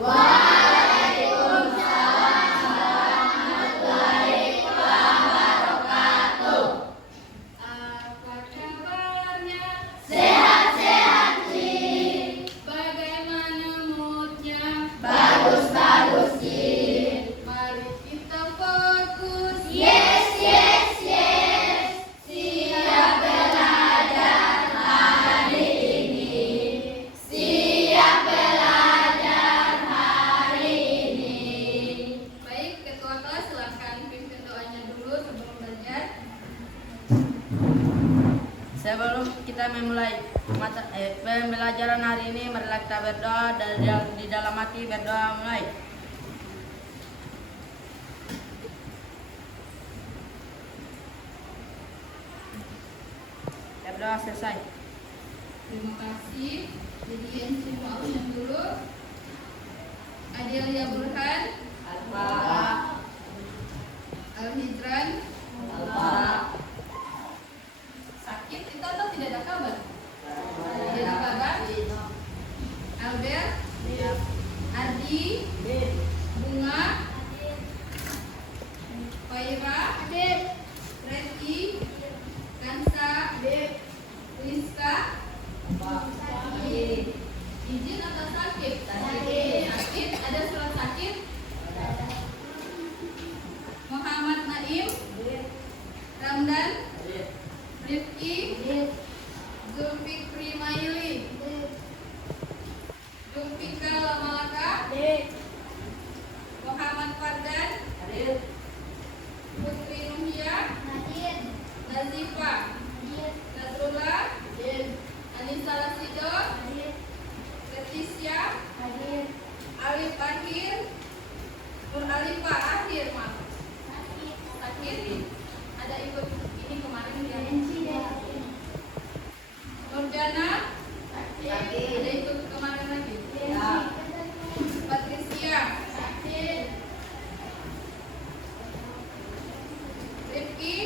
Apa kabarnya? Sehat-sehat Ci. Bagaimana moodnya? Bagus-bagus Ci. Mari kita fokus. Yes, yes, yes. Siap belajar hari ini. Siap belajar hari ini. Baik, ketua kelas silakan pimpin doanya dulu sebelum belajar. Sebelum kita memulai pembelajaran hari ini, marilah kita berdoa dari di dalam hati. Berdoa mulai. Berdoa selesai. Terima kasih. Jadi yang semua ulang dulu. Adelia Burhan, Al-Hijran, sakit itu atau tidak ada kabar? Tidak ada kabar. Albert, Ardi, Bunga, Faira, Reti, Kansa, Rizka, izin atau sakit? Sakit. Ada surat sakit? Muhammad Naim, Ramdan, Rifki, Zulfikri Maili, Zulfika Lamalaka, Muhammad Fardan, Putri Nuhia, Nazifa, Nazrullah, Anissa Rasido, Leticia, Alif Akhir, Nur Alifah Akhir, maaf. Sakit. Ada ikut ini kemarin dia. Nurjana, ada ikut kemarin lagi. Patricia, Rifki,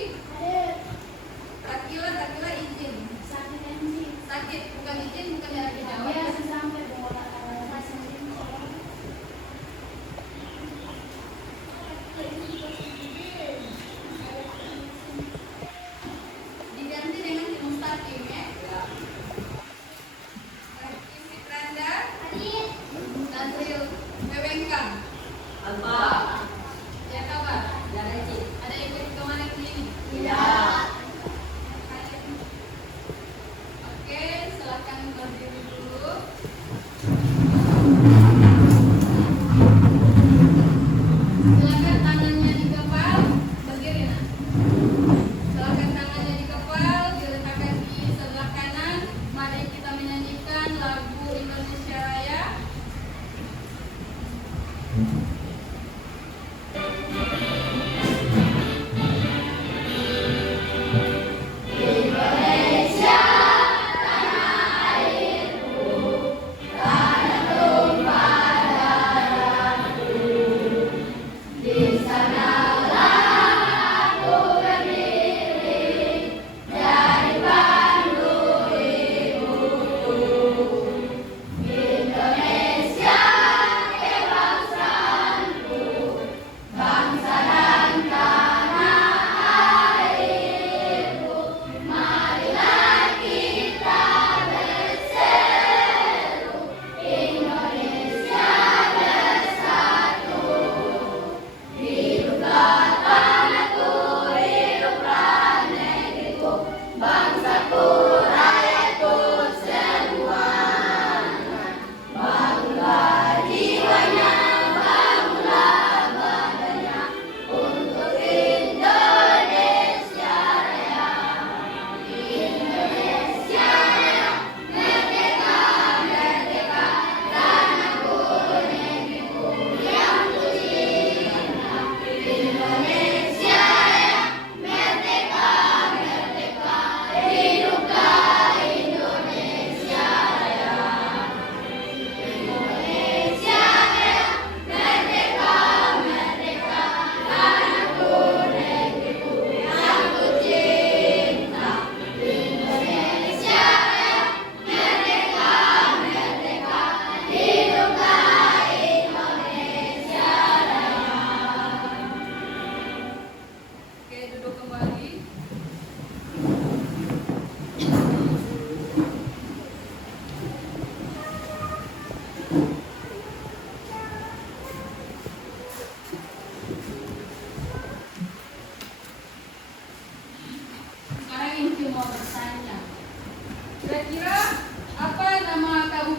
Takila izin. Sakit, bukan izin, bukan dari Jawa. Diganti dengan si Mustaqim ya. Rifki Fitranda, Nazril Wewengkang. Ya kabar? Ada ikut kemarin ini? Oke, silakan berdiri dulu. Silakan tangannya di kepal, berdiri nah. Silakan tangannya di kepal, diletakkan di sebelah kanan. Mari kita menyanyikan lagu Indonesia Raya. Indonesia, tanah airku, tanah tumpah darahku. Di sanalah aku berdiri, dari pandu ibuku. Indonesia kebangsaan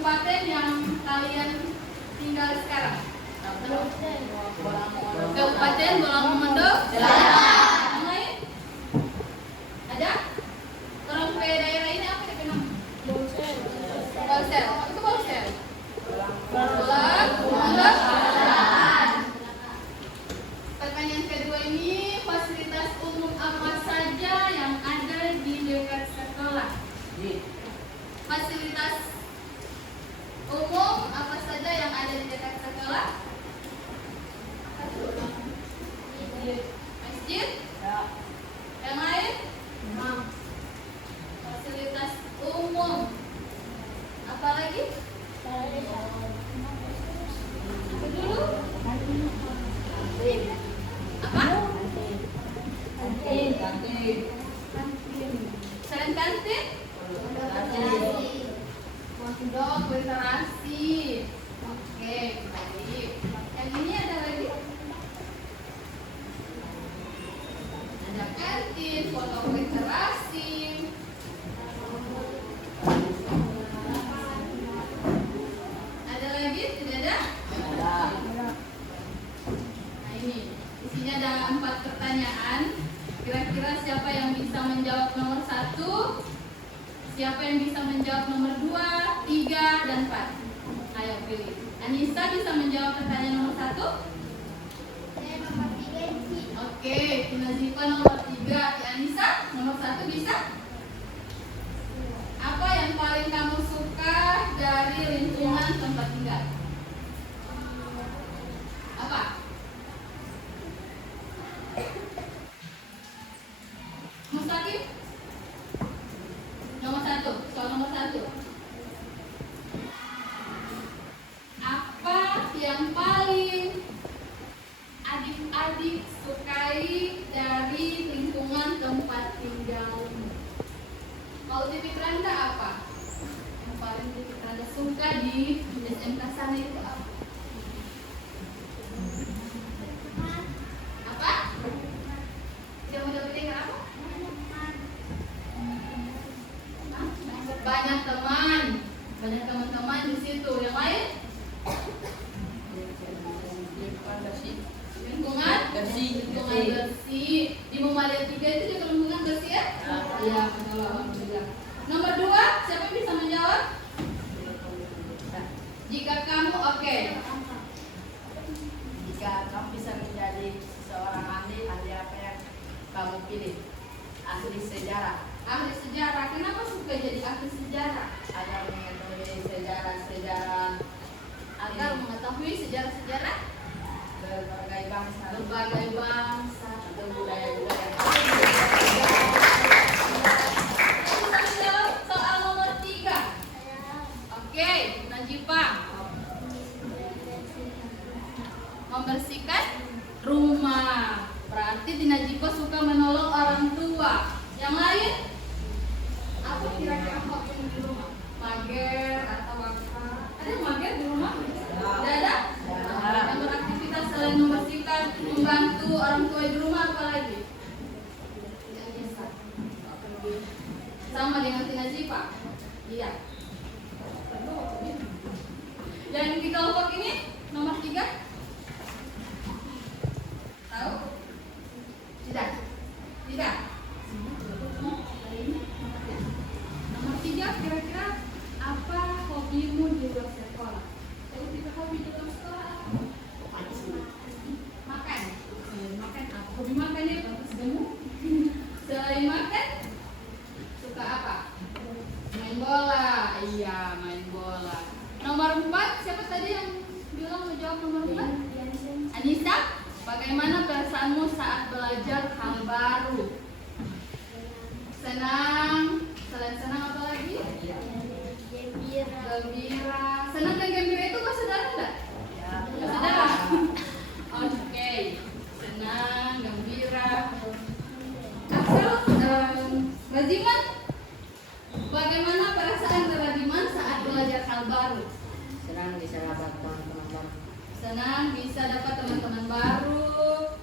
kabupaten yang kalian tinggal sekarang? Kabupaten Bolangomondo. Yang lain? Ada? Orang ke daerah ini apa yang kenal? Bolsel. Apa itu Bolsel? Bolangomondo. Pertanyaan kedua ini, fasilitas umum apa saja yang ada di dekat sekolah? Fasilitas umum apa saja yang ada di dekat sekolah? Masjid? Yang lain? Fasilitas umum. Apa lagi? Apa dulu? Apa? Selain kantin? Pondok, literasi. Oke, baik. Yang ini ada lagi? Ada kantin, pondok literasi. Ada lagi? Tidak ada? Nah ini, isinya ada 4 pertanyaan. Kira-kira siapa yang bisa menjawab nomor 1? Siapa yang bisa menjawab nomor 2, 3, dan 4? Ayo pilih. Anissa bisa menjawab pertanyaan nomor 1? Oke, Nazifa nomor 3. Anissa nomor 1 bisa? Apa yang paling kamu suka dari lingkungan tempat tinggal? Apa? Mustaqim? Nomor 1, soal nomor 1. Apa yang paling adik-adik sukai dari lingkungan tempat tinggalmu? Kalau Titik Randa apa? Yang paling Titik Randa suka di SMK sana itu apa? Apa? Yang mau dapetin apa? Banyak teman, banyak teman-teman di situ. Yang lain? Lingkungan bersih. Di Muhammadiyah 3 itu juga lingkungan bersih ya? Iya, betul, alhamdulillah. Nomor 2, siapa yang bisa menjawab? Jika kamu oke. Jika kamu bisa menjadi seorang ahli apa yang kamu pilih? Ahli sejarah. Ahli sejarah. Kenapa suka jadi ahli sejarah? Agar mengetahui sejarah-sejarah Agar mengetahui sejarah-sejarah berbagai bangsa atau budaya-budaya. Bisa menjawab soal nomor 3. Oke, Najipa. Membersihkan rumah. Berarti di Najipa suka menolong orang tua. Yang lain? Apa kira-kira hobi di rumah? Mager atau apa? Ada yang mager di rumah? Tidak ada? Yang beraktivitas selain membersihkan, membantu orang tua di rumah apa lagi? Sama dengan Tina Zipa? Iya. Dan di kelompok ini nomor 3? Tahu? Tidak? Tidak? Nomor 3 kira-kira apa hobimu di luar sekolah? Kalau kita hobi di luar sekolah apa? Makan. Makan apa? Hobi makan ya, bagus gemuk. Selain makan, suka apa? Main bola. Iya, main bola. Nomor 4, siapa tadi yang bilang menjawab nomor 4? Anissa, bagaimana perasaanmu saat belajar hal baru? Senang. Selain senang apa lagi? Gembira. Senang dan gembira itu bahasa dalam enggak? Bahasa dalam. Oke. Senang, gembira. Axel, Raziman, bagaimana perasaan Raziman saat belajar hal baru? Senang bisa dapat teman-teman baru. Senang bisa dapat teman-teman baru,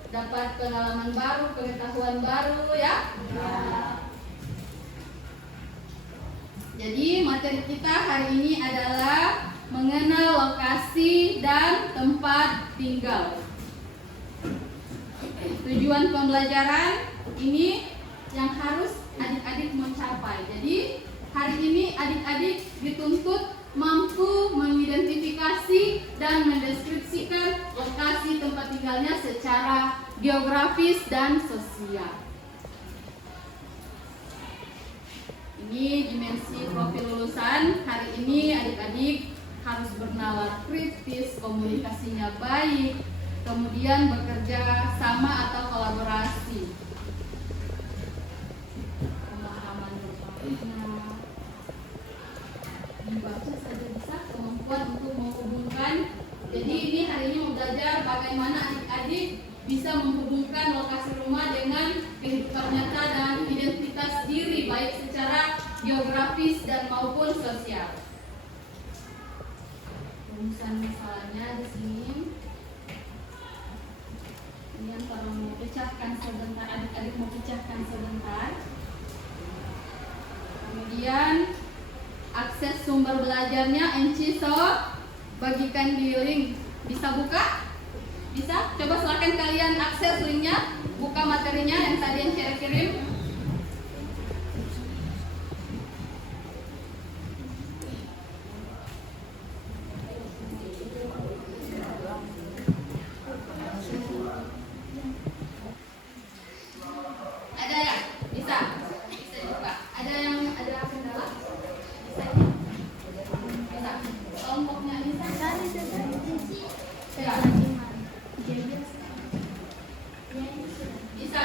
dapat pengalaman baru, pengetahuan baru ya. Jadi materi kita hari ini adalah mengenal lokasi dan tempat tinggal. Tujuan pembelajaran ini yang harus adik-adik mencapai. Jadi hari ini adik-adik dituntut mampu mengidentifikasi dan mendeskripsikan lokasi tempat tinggalnya secara geografis dan sosial. Ini dimensi profil lulusan. Hari ini adik-adik harus bernalar kritis, komunikasinya baik, kemudian bekerja sama atau kolaborasi. Pemahaman bermakna, dibaca saja bisa, kemampuan untuk menghubungkan. Jadi ini hari ini mau belajar bagaimana adik-adik bisa menghubungkan lokasi rumah dengan kehidupan nyata dan identitas diri baik secara geografis dan maupun sosial. Rumusan masalahnya di sini. Ini yang kalau mau pecahkan sebentar, adik-adik mau pecahkan sebentar. Kemudian akses sumber belajarnya Enci bagikan di link. Bisa buka? Bisa? Coba silakan kalian akses linknya, buka materinya yang tadi yang kirim. Ada ya? Bisa? Bisa dibuka. Ada yang ada kendala? Bisa? Bisa? Kelompoknya bisa? Ya. Bisa.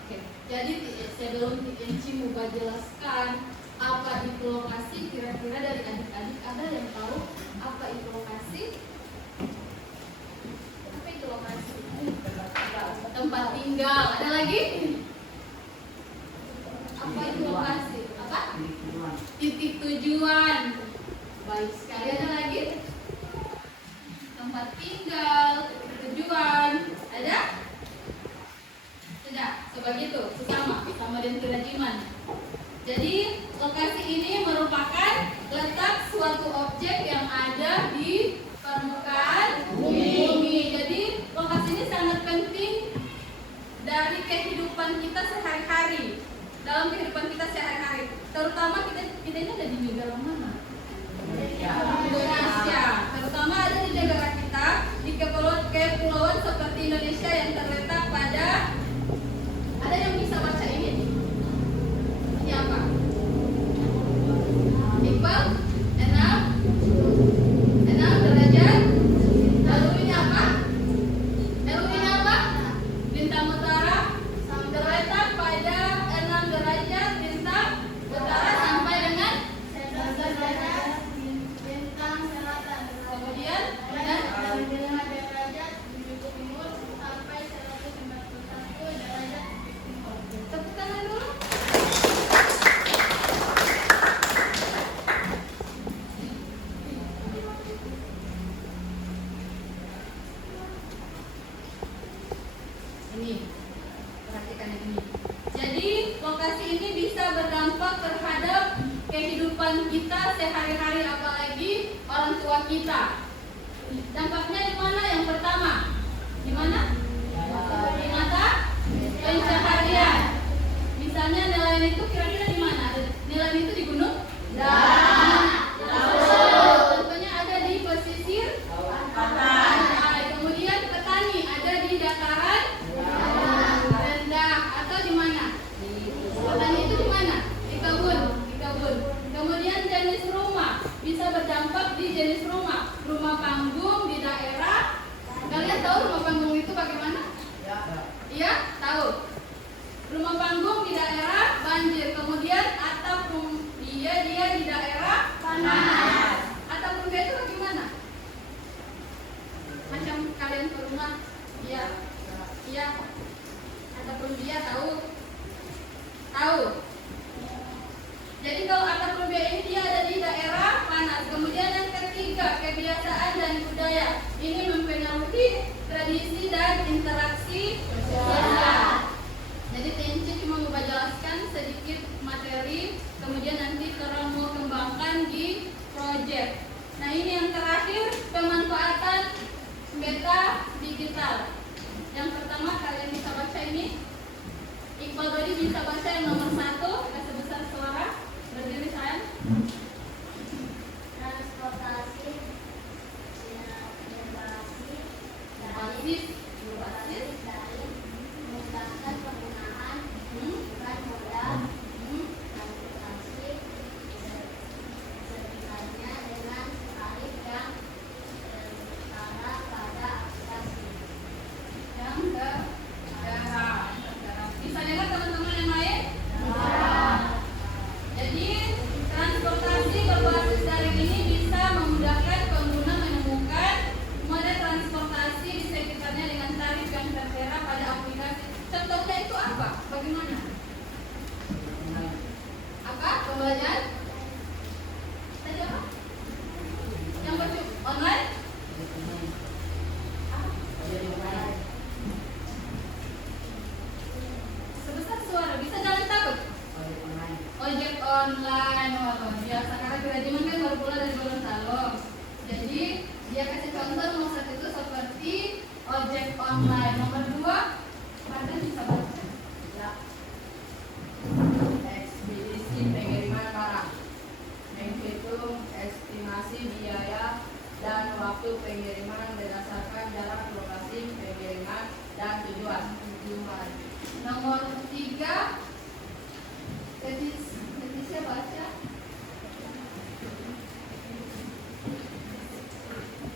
Oke. Jadi sebelum Enci mau jelaskan apa itu lokasi, kira-kira dari adik-adik ada yang tahu apa itu lokasi? Apa itu lokasi? Tempat tinggal. Ada lagi? Apa itu lokasi? Apa? Titik tujuan. Baik sekali. Ada lagi? Tempat tinggal, titik tujuan. Ada? Sudah. Coba gitu. Sama dengan kerajiman. Jadi lokasi ini merupakan letak suatu objek yang ada di permukaan bumi. Jadi lokasi ini sangat penting dari kehidupan kita sehari-hari. Dalam kehidupan kita sehari-hari, terutama kita ini ada di negara mana? Indonesia. Terutama ada di negara kita, di kepulauan seperti Indonesia yang terletak pada, ada yang bisa baca ini? Ini apa? Iqbal? 6 derajat. Lalu ini apa? Bintang utara terletak pada 6 derajat bintang utara sampai dengan 11 derajat bintang selatan. Kemudian dan 5 derajat bintang timur sampai 151 derajat timur. Tepuk tangan dulu. Ini, perhatikan ini. Jadi lokasi ini bisa berdampak terhadap kehidupan kita sehari-hari, apalagi orang tua kita. Dampaknya di mana? Yang pertama, di mana? Di mata pencaharian. Misalnya nelayan itu kira-kira di mana? Nelayan itu di gunung? Contohnya ada di pesisir pantai. Kemudian petani ada di dataran rendah atau di mana? Petani itu di mana? Di kebun. Kemudian jenis rumah bisa berdampak di jenis rumah. Rumah panggung di daerah. Kalian tahu rumah panggung itu bagaimana? Iya, tahu. Rumah panggung di daerah banjir. Kemudian atap dia di daerah panas. Atap rumah itu bagaimana? Macam kalian ke rumah, iya. Atap rumah tahu. Jadi kalau atap rumah ini dia ada di daerah panas. Kemudian yang ketiga, kebiasaan dan budaya. Ini mempengaruhi tradisi dan interaksi bisa baca yang nomor 1, kasih besar suara. Berdiri sayang. Transportasi, inovasi, Basis. basis dari memudahkan penggunaan bukan modal transportasi sebenarnya dengan tarif yang setara pada aplikasi. Yang terdarah. Bisa dengar teman-teman yang lain? Jadi transportasi berbasis daring ini bisa memudahkan pengguna menemukan moda transportasi di sekitarnya dengan tarif yang tertera pada aplikasi. Contohnya itu apa? Bagaimana? Apa? Pembelajaran? Tadi apa? Yang baca online? Sebesar suara, bisa jangan takut. Ojek online, oh, biasa karena kerajinan kan baru pulang dari Gorontalo. Jadi dia kasih contoh nomor 1 itu seperti ojek online. Nomor 2, Pada bisa baca. Ya. Ekspedisi pengiriman barang. Menghitung estimasi biaya dan waktu pengiriman berdasarkan jarak lokasi pengiriman dan tujuan. Nomor 3, Leticia baca.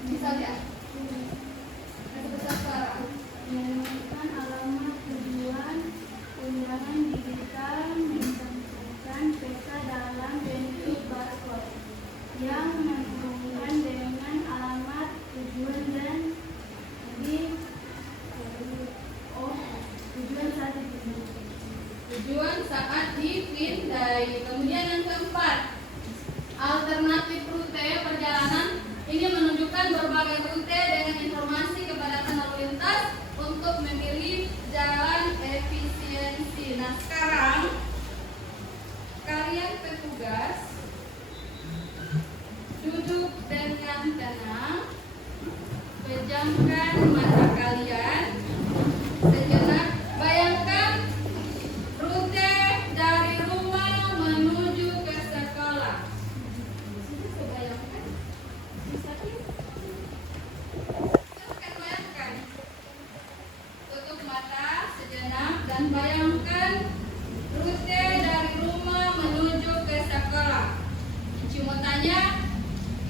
Bisa lihat. Sebesar suara. Menemukan alamat tujuan, undangan digital, mencantumkan peta dalam bentuk barcode yang menghubungkan dengan alamat tujuan dan tujuan saat dipindai. Tujuan saat dipindai. Kemudian yang keempat, alternatif rute perjalanan. Ini menunjukkan berbagai rute dengan informasi kepadatan lalu lintas untuk memilih jalan efisiensi. Nah sekarang kalian petugas duduk dengan tenang, pejamkan mata kalian sejenak. Bayangkan rute dari rumah menuju ke sekolah. Bisa bayangkan? Bisa tidak? Silahkan bayangkan. Tutup mata sejenak dan bayangkan rute dari rumah menuju ke sekolah. Cici mau tanya,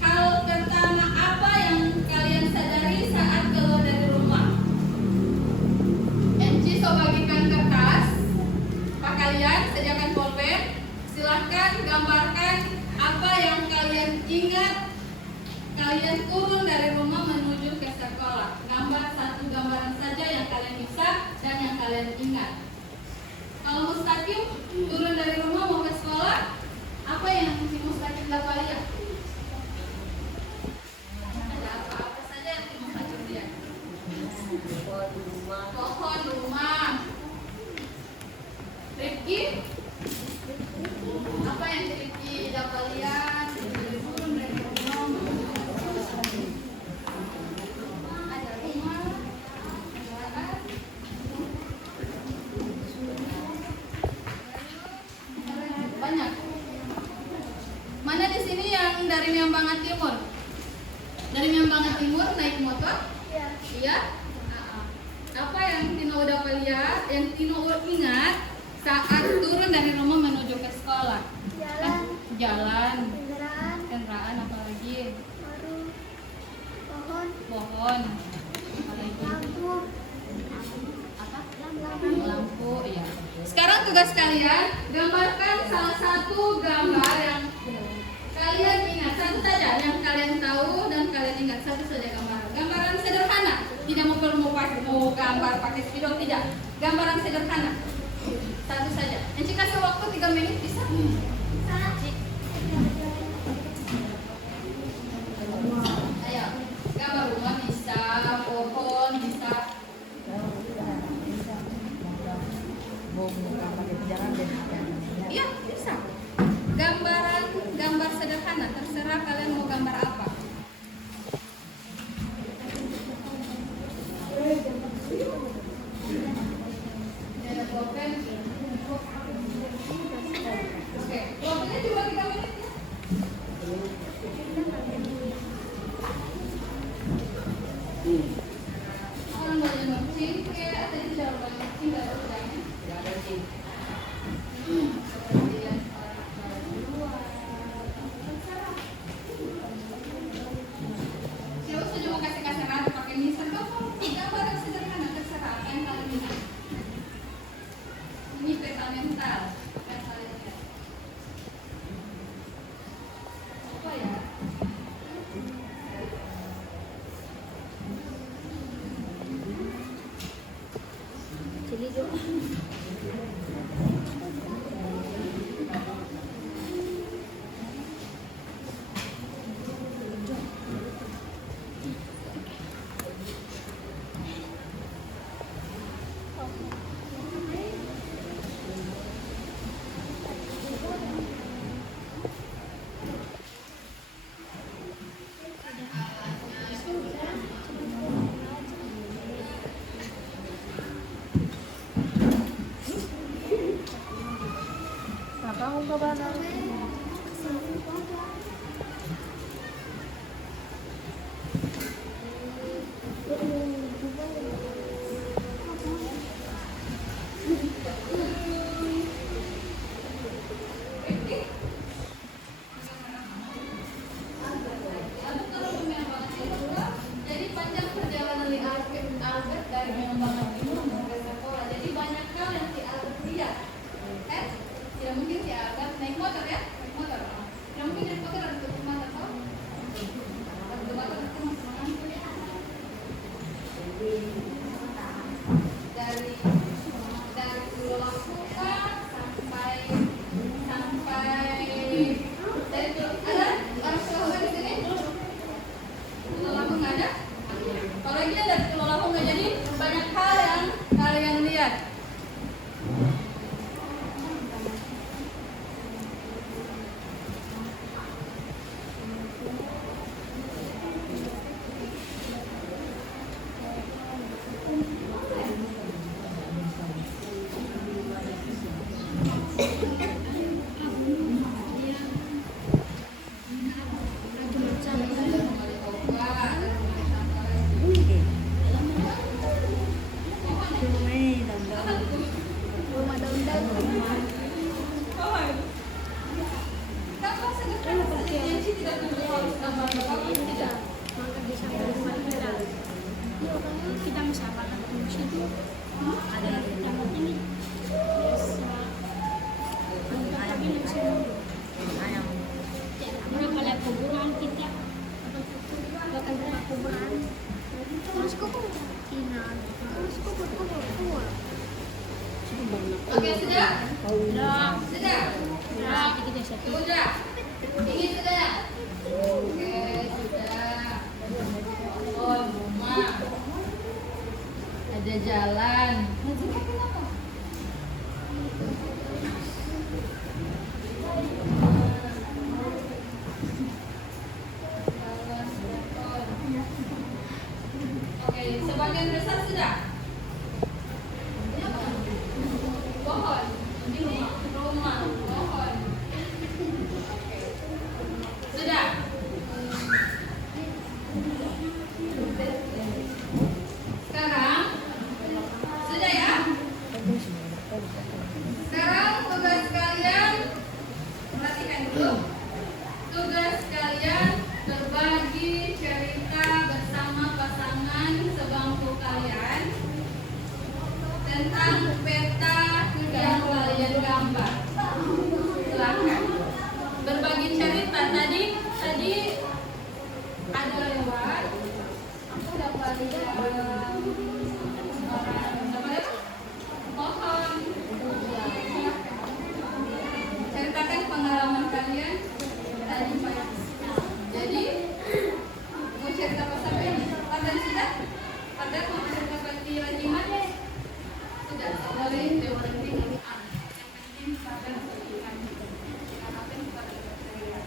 hal pertama apa yang kalian sadari saat keluar dari rumah? Enci so bagikan kertas. Pak kalian sediakan pulpen. Silahkan gambarkan apa yang kalian ingat kalian turun dari rumah menuju ke sekolah. Gambar 1 gambaran saja yang kalian bisa dan yang kalian ingat. Kalau Mustaqim turun dari rumah mau ke sekolah, apa yang si Mustaqim dapat lihat? Ada apa-apa saja yang si Mustaqim lihat? Pohon rumah. Rifki, apa yang Rifki dapat lihat? Turun dari rumah menuju ke sekolah. Ada rumah, kendaraan. Banyak. Mana di sini yang dari Miambangan Timur? Dari Miambangan Timur naik motor? Iya. Apa yang Tino udah lihat, yang Tino ingat saat turun dari rumah menuju ke sekolah? Jalan. Kendaraan apa lagi? Pohon. Apa? Lampu. Iya. Sekarang tugas kalian gambarkan salah satu gambar yang kalian ingat, satu saja yang kalian tahu dan kalian ingat, satu saja gambaran sederhana. Tidak mau gambar pakai spidol, tidak. Gambaran sederhana. Satu saja. Enci kasih waktu 3 menit bisa? Ayo, gambar rumah bisa, pohon bisa. Iya, bisa. Gambar sederhana, terserah kalian mau gambar apa. Ada pulpen. mental. Apa yang kalian lihat? Apa ya? Jadi doa. Apa ungkapan? Jadi panjang perjalanan di Albert dari pengembangan timur ke sekolah. Jadi banyak hal yang si Albert lihat. Kan? Tidak mungkin si Albert naik motor ya? Naik motor. Tidak mungkin naik motor ada tutup mata toh? Tutup mata itu masih mengantuk. Dari Pulau Lakuka sampai dari ada orang Pulau di sini? Pulau Lampung nggak ada? Kalau ini dari Pulau Lampung nggak, jadi banyak hal yang kalian lihat. Rumah daun-daun. Maka di samping rumah kita. Kita musyawarah di situ. Ada yang ini. Biasa. Tapi masih Ayam. ini kalau kuburan kita bakal rumah kuburan. Terus kubur. Terus kubur. Oke, sudah? Sudah. Sudah? Sudah. Kita satu. Sudah? Ini sudah? Oke, sudah. Oh, rumah. Ada jalan. Oke, sebagian besar sudah. Pohon. Ini rumah. Pohon. Sudah. Sekarang sudah ya. Sekarang tugas kalian, perhatikan dulu. Tugas kalian berbagi cerita bersama pasangan sebangku kalian tentang peta yang kalian gambar. Silakan berbagi cerita. Tadi ada lewat. Aku dapat lihat pohon. Ceritakan pengalaman kalian tadi pagi. Jadi mau cerita apa sampai ini? Padan sudah? Padan mau cerita pagi Rajiman? Sudah. Boleh yang penting ini. Yang penting padan berikan. Apa yang padan berikan?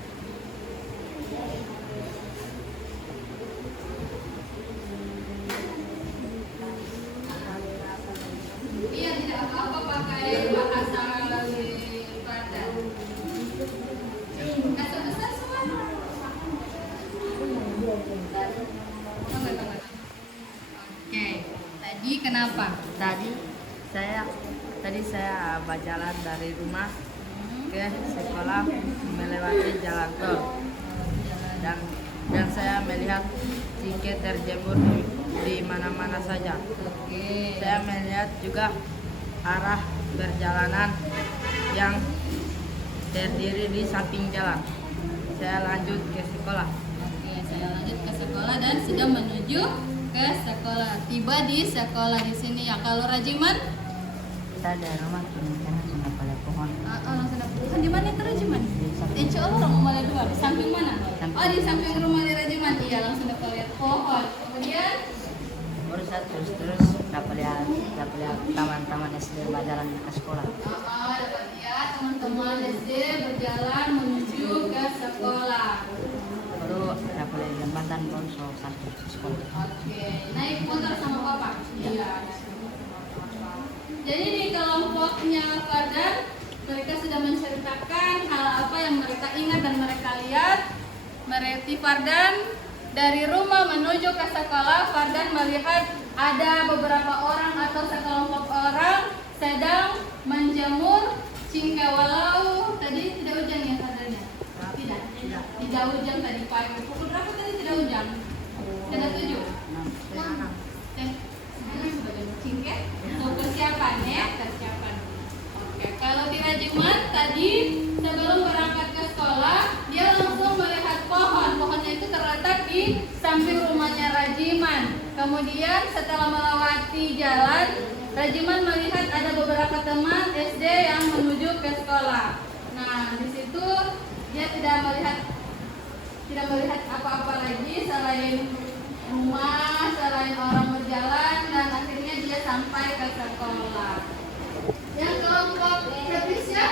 Iya, tidak apa-apa pakai bahasa padan. Kata besar semua. Tunggu. Oke, tadi kenapa? Tadi saya berjalan dari rumah ke sekolah melewati jalan tol dan saya melihat tiket terjemur di mana-mana saja. Oke. Saya melihat juga arah perjalanan yang terdiri di samping jalan. Saya lanjut ke sekolah. Oke, saya lanjut ke sekolah dan sudah menuju ke sekolah. Tiba di sekolah di sini ya. Kalau Rajiman? Kita ada rumah karena sudah pada pohon. Langsung dapat. Kan di mana itu Rajiman? Insya Allah rumah Mala 2. Di samping mana? Oh, di samping rumah Rajiman. Iya, langsung dapat lihat pohon. Kemudian Baru terus dapat lihat taman-taman SD berjalan ke sekolah. dapat lihat teman-teman SD berjalan menuju ke sekolah. Baru dapat lihat jembatan Bonso sampai ke sekolah. Oke, naik motor sama bapak? Iya. Jadi di kelompoknya Fardan, mereka sudah menceritakan hal apa yang mereka ingat dan mereka lihat. Mereka Fardan dari rumah menuju ke sekolah, Fardan melihat ada beberapa orang atau sekelompok orang sedang menjemur cingkawalau. Tadi tidak hujan ya Fardan ya? Tidak hujan tadi pagi. Pukul berapa tadi tidak hujan? Ada 7? Cingke? Persiapan ya? Persiapan. Oke, kalau di Rajiman tadi sebelum berangkat ke sekolah, dia langsung melihat pohon. Pohonnya itu terletak di samping rumahnya Rajiman. Kemudian setelah melewati jalan, Rajiman melihat ada beberapa teman SD yang menuju ke sekolah. Nah, di situ dia tidak melihat apa-apa lagi selain rumah, selain orang berjalan, dan akhirnya dia sampai ke sekolah. Yang kelompok Leticia?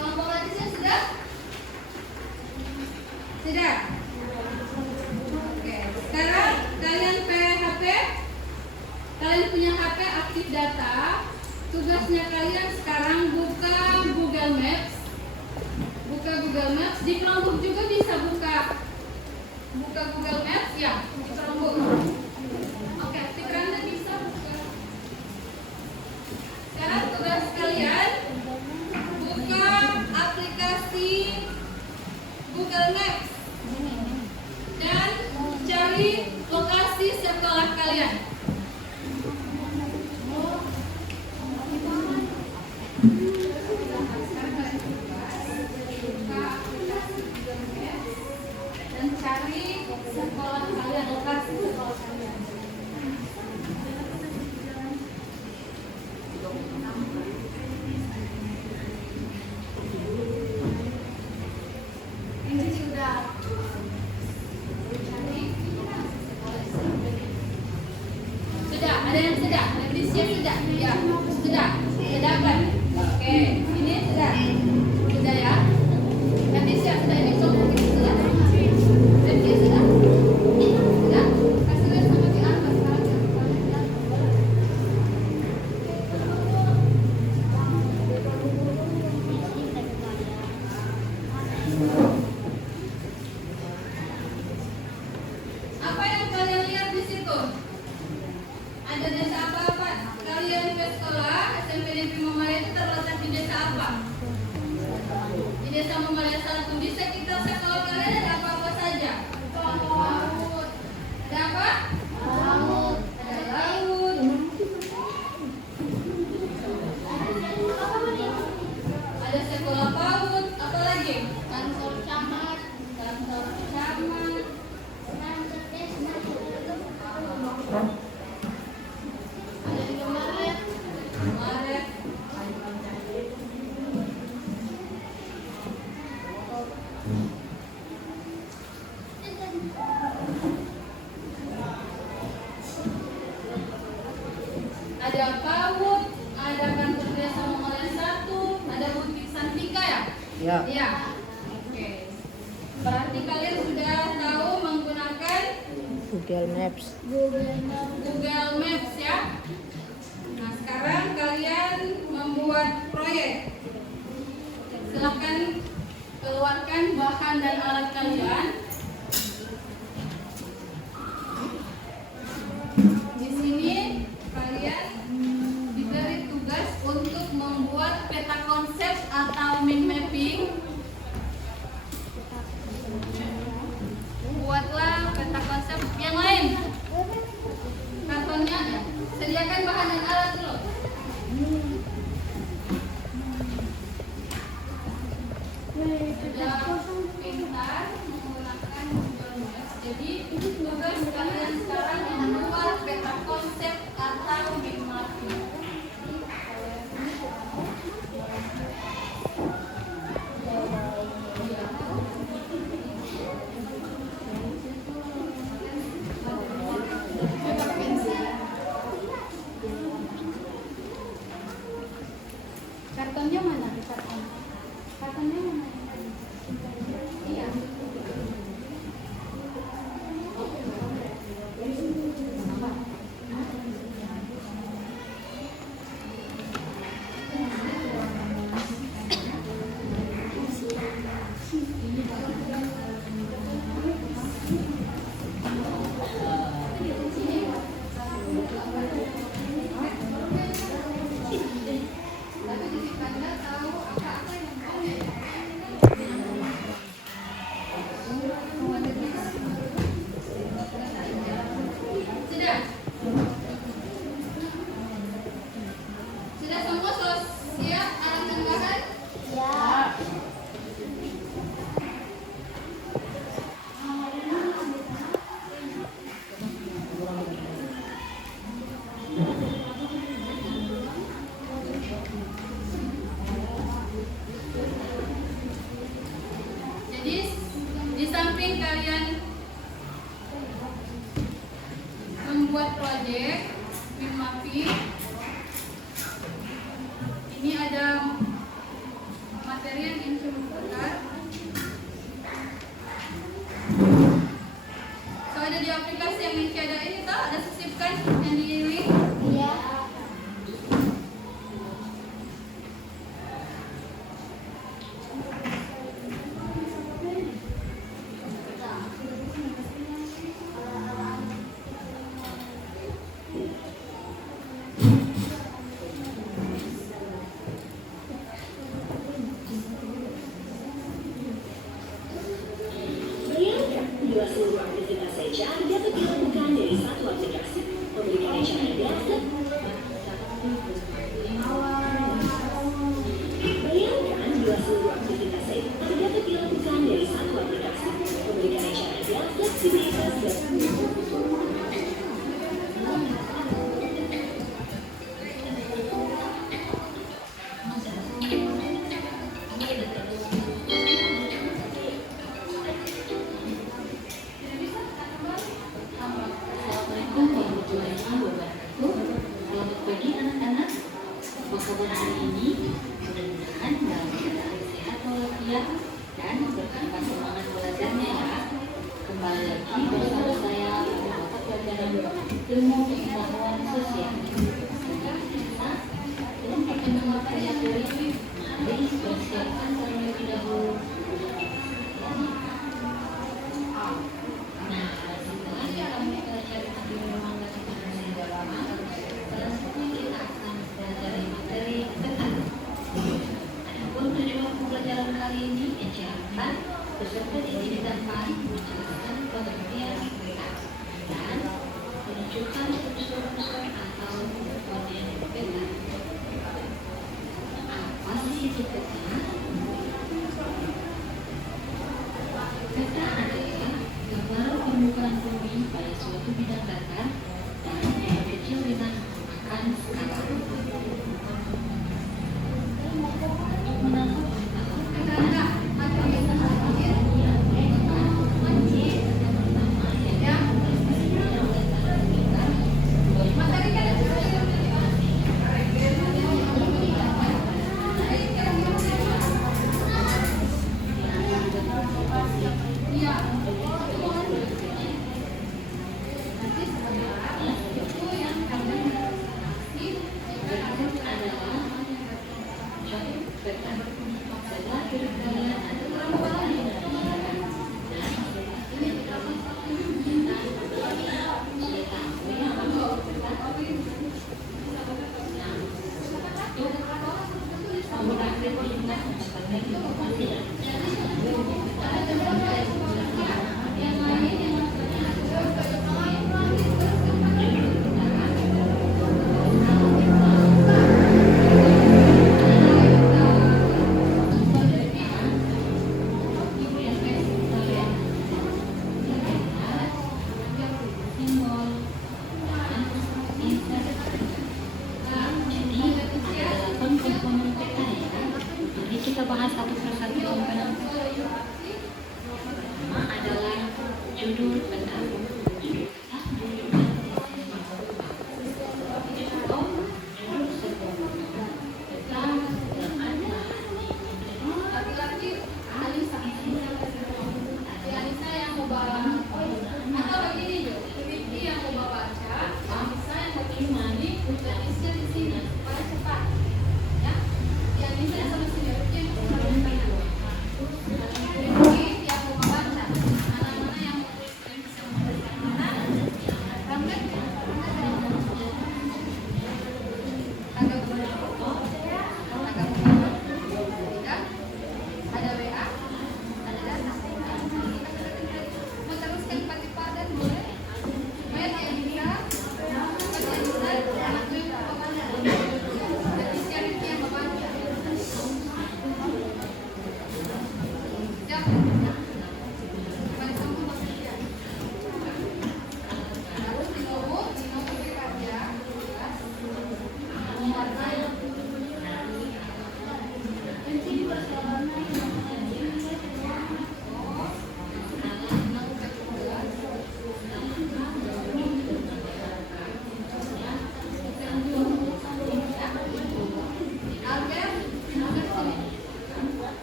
Kelompok Leticia sudah? Sudah? Oke, sekarang kalian PHP, kalian punya HP aktif data. Tugasnya kalian sekarang buka Google Maps. Buka Google Maps, di Chromebook juga bisa buka Google Maps ya, di Chromebook. Oke, Fikranda bisa buka. Sekarang tugas kalian buka aplikasi Google Maps dan cari lokasi sekolah kalian. Dan cari sekolah kalian, lokasi sekolah kalian. Ini sudah cari sudah, ada yang sudah, Leticia sudah, ya sudah dapat. Oke, ini sudah ya. Leticia sudah, ini kelompok ini sudah. Leticia sudah, kasih lihat sama di atas sekarang. Apa yang kalian lihat di situ? Ada desa apa? Kalian ke sekolah SMP Negeri Mamalia itu terletak di desa apa? Di desa Mamalia 1. Di sekitar sekolah kalian ada apa saja? Laut. Ada apa? Laut. Ada laut. Ada sekolah PAUD. Apa lagi? Kantor camat. Ada Indomaret. Ada PAUD, ada kantor desa Mamalia 1, ada butik Santika ya? Ya. Iya. Oke. Berarti kalian sudah tahu menggunakan Google Maps. Google Maps ya. Nah, sekarang kalian membuat proyek. Silakan keluarkan bahan dan alat kalian. Di sini kalian diberi tugas untuk membuat peta konsep atau mind mapping. Buatlah peta konsep yang lain. Kartonnya sediakan bahan dan alat dulu. Kartonnya mana? Kartonnya mana? Iya. Sudah? Sudah semua siap alat dan bahan? Ya. Jadi di samping kalian membuat proyek Wimapi, ini ada materi yang ingin saya butuhkan. So ada di aplikasi yang Inci ada ini toh, ada sisipkan yang di link. Iya. Bayangkan, dua seluruh aktivitas saja dapat dilakukan dari satu aplikasi. Memberikan cara biasa. Bayangkan, dua seluruh aktivitas saja dapat dilakukan dari satu aplikasi. Memberikan cara biasa, fleksibilitas, dan Assalamualaikum warahmatullahi wabarakatuh. Selamat pagi anak-anak. Apa kabar hari ini? Mudah-mudahan dalam keadaan sehat walafiat dan bertambah semangat belajarnya ya. Kembali lagi bersama saya pada mata pelajaran ilmu pengetahuan sosial. Kita dalam pertemuan saya teori mari persiapkan terlebih dahulu. Nah, setelah kita mempelajari di ruang belajar yang lama, selanjutnya kita akan mempelajari materi dekat. Adapun tujuan pembelajaran kali ini, akan beserta dididik Mari menjelaskan pengertian IPK dan menunjukkan unsur-unsur atau komponen IPK. Apa sih IPK? Peta adalah gambaran permukaan bumi pada suatu bidang datar dan yang kecil dengan menggunakan skala. Untuk menangkap kita bahas satu persatu komponen. Pertama adalah judul peta. Judul sebuah peta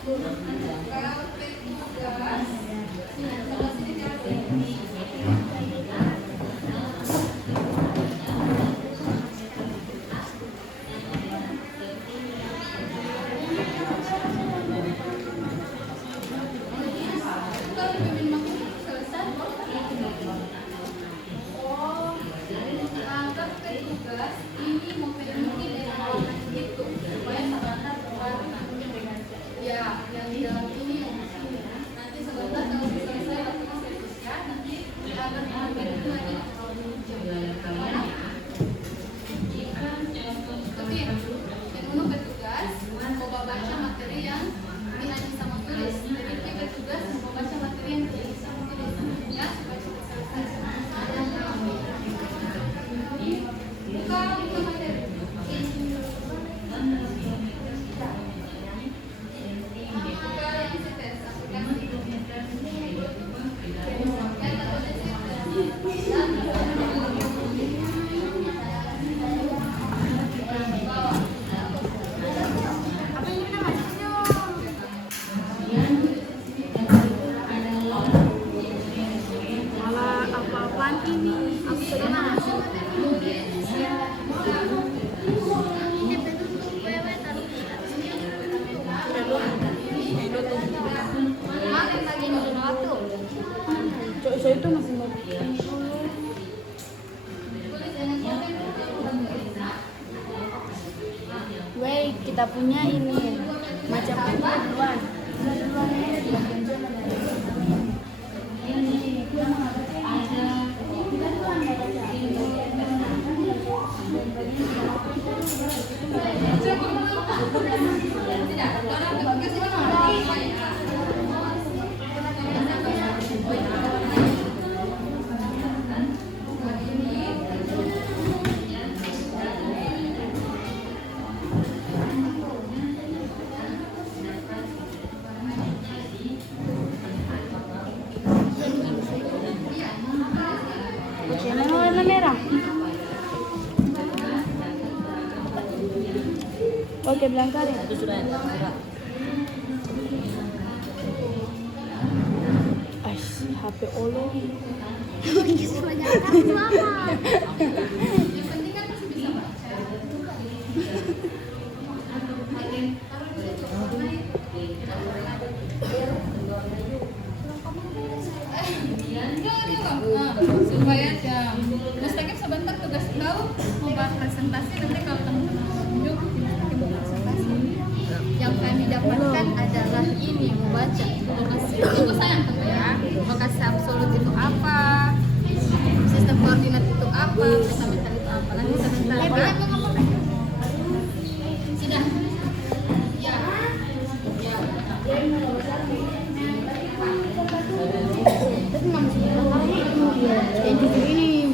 petugas, sebelah sini jangan. Anggap petugas ini mau pergi dengan warna itu supaya sebentar berwarna. Ya, yang di dalam ini nanti sebentar kalau selesai waktu servisnya nanti akan diambil itu lagi. Tapi yang untuk petugas mau baca materi yang dihaji sama tulis. Jadi petugas mau baca materi yang dihaji sama tulis. Ya, supaya selesai. Buka materi. Buka yang tes aplikasi. Malah apa-apaan ini? Aku sekarang Kemarin lagi nonton waktu. saya itu masih mau Tulis dengan komen. Wait, kita punya ini macam apa duluan? Tidak, orang petugas itu mau Yang warna merah. Oke, belangkar ya. Itu sudah sudah. Ais, HP Olo. yang penting kan masih bisa baca. Supaya jam Mustaqim sebentar tugas kau membuat presentasi, nanti kalau teman-teman tunjuk Mustaqim buat presentasi. Yang kami dapatkan adalah ini membaca itu sayang tuh ya, lokasi absolut itu apa, sistem koordinat itu apa, fundamental itu apa, nanti sebentar Pak. Sudah ya Yang jujur ini,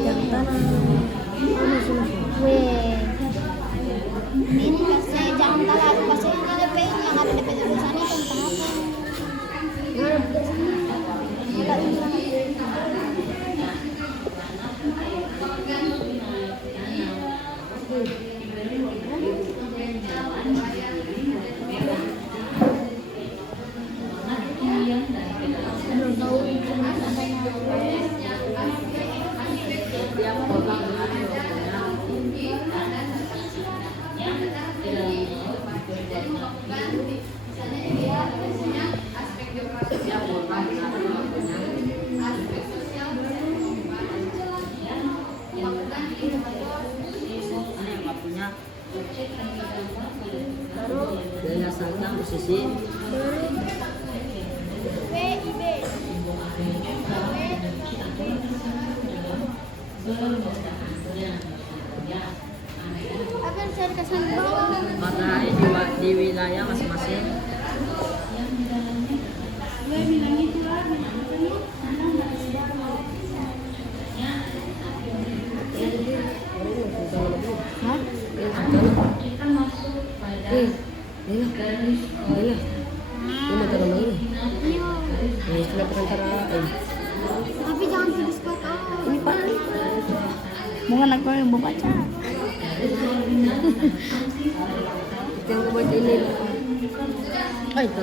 jangan tanah. Ini saya jangan kalah aku pasti di DP yang ada DP tulisan itu tentang apa? Enggak Daya saja posisi akan saya dikasih bawah. matahari di wilayah masing-masing. Tapi jangan tulis buat Ini Pak. Mohon aku yang membaca. Yang buat ini Oh itu.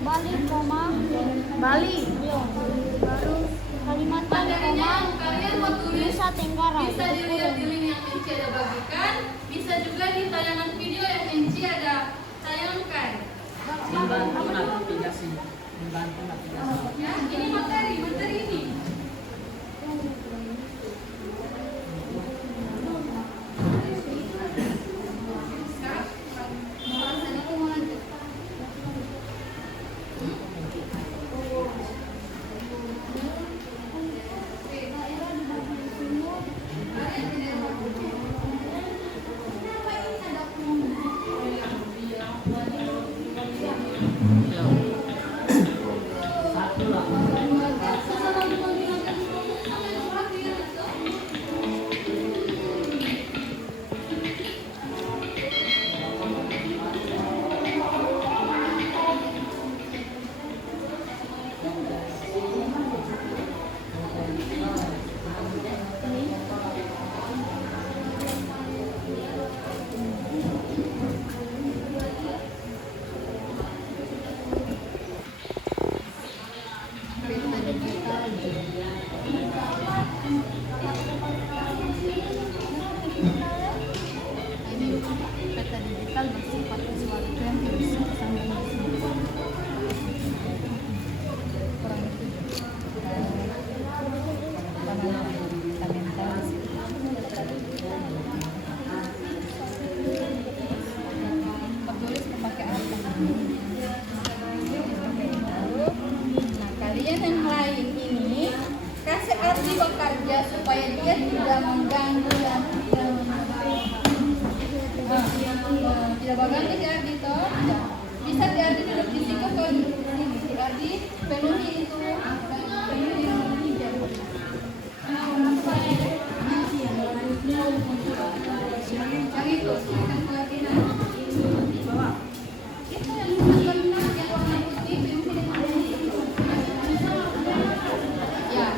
Bali, koma. Bali. Baru Kalimantan, koma. Kalian mau tulis Nusa Tenggara. bisa dilihat di link yang Enci ada bagikan, bisa juga di tayangan video yang Enci ada tayangkan. Membantu navigasi. Ya, ini materi ini. Peta digital bersifat visual itu yang terus sambil kurang tertulis pakai apa? Nah, kalian yang lain ini kasih arti bekerja supaya dia tidak mengganggu dan tidak mengganggu jadi toh. Bisa diarti duduk di situ atau diarti penuhi itu penuhi yang itu yang pelatihan bawah itu yang benar yang warna putih penuhi ya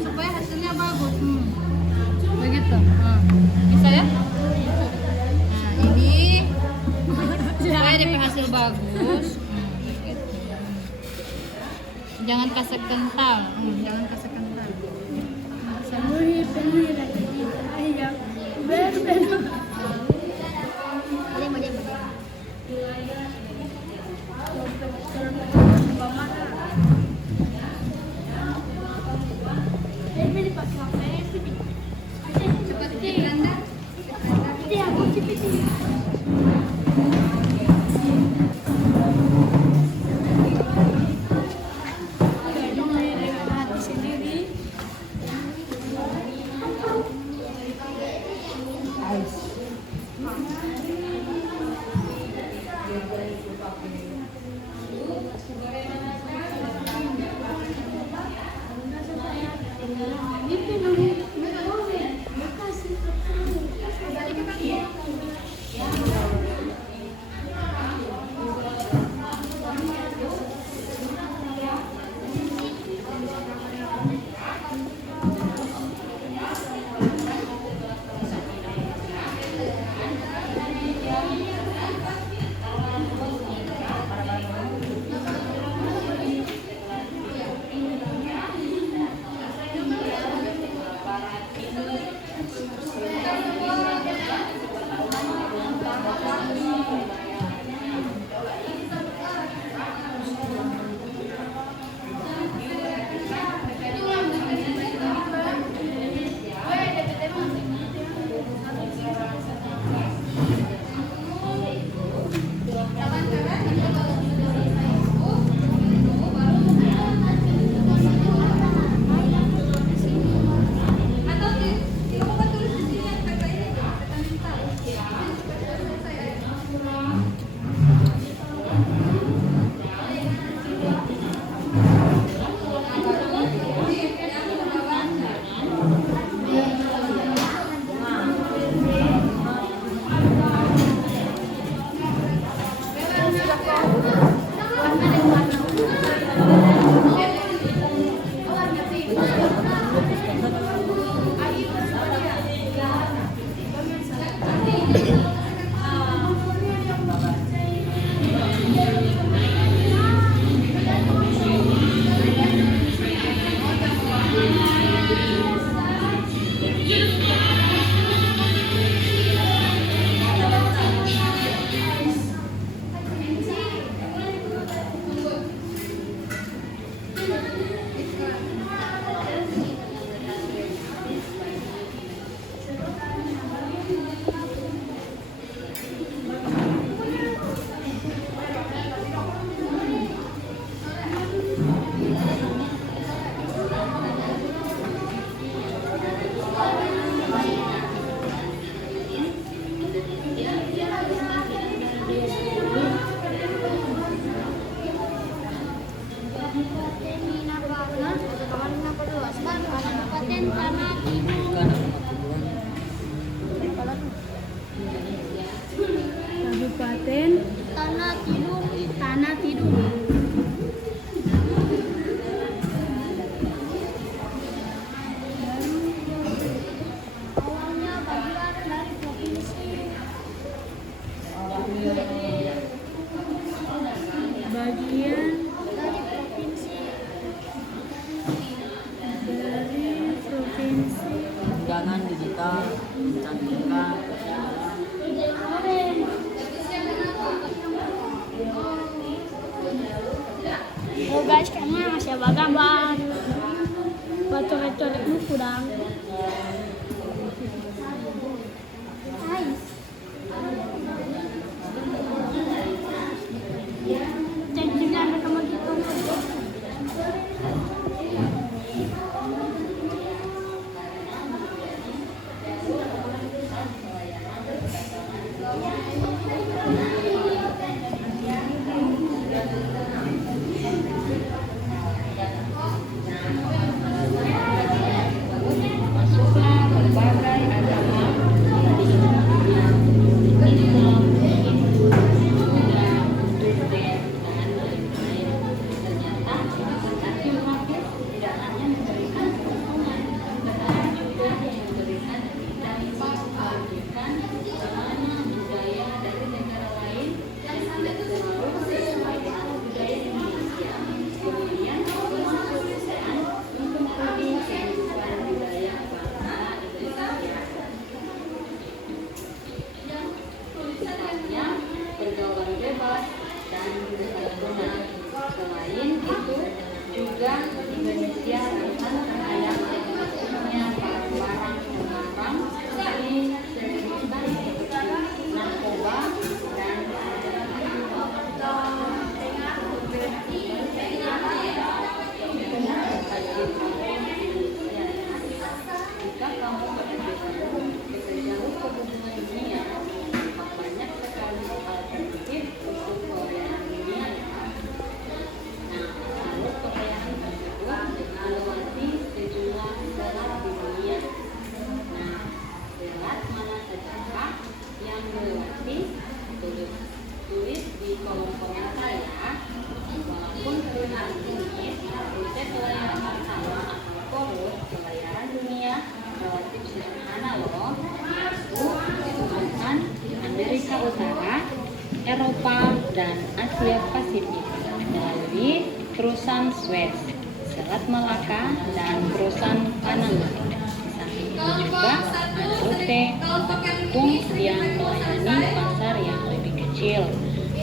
supaya hasilnya bagus. Begitu. Bisa ya? Nah, ini supaya dia hasil bagus. Gitu. Jangan kasih kental. Jangan kasih kental. Kabupaten Tanah Tidung. Awalnya bagian dari provinsi. Bagian Dari provinsi. dari provinsi Jangan digital, cantikkan. Oh guys, kayaknya masih bagan coret-coret lu kurang. Jangan kamu gitu. berbagai agama, Islam, Hindu, Buddha, Buddhis, dan lain-lain. Ternyata Bakti Mahfud tidak hanya memberikan keuntungan, tetapi juga memberikan inspirasi menunjukkan bagaimana budaya dari negara lain tidak selalu sesuai dengan budaya Indonesia. Kemudian konsekuensian mempengaruhi kehidupan budaya bangsa Indonesia. Sifatnya pergaulan bebas dan kerukunan. Selain itu, juga Indonesia sangat kaya punya barang-barang terlarang seperti narkoba dan jika kamu bekerja ke benua dunia, banyak sekali alternatif untuk dan Asia Pasifik melalui terusan Suez, Selat Malaka, dan terusan Panama. Samping itu juga ada rute Lampung yang melayani pasar yang lebih kecil.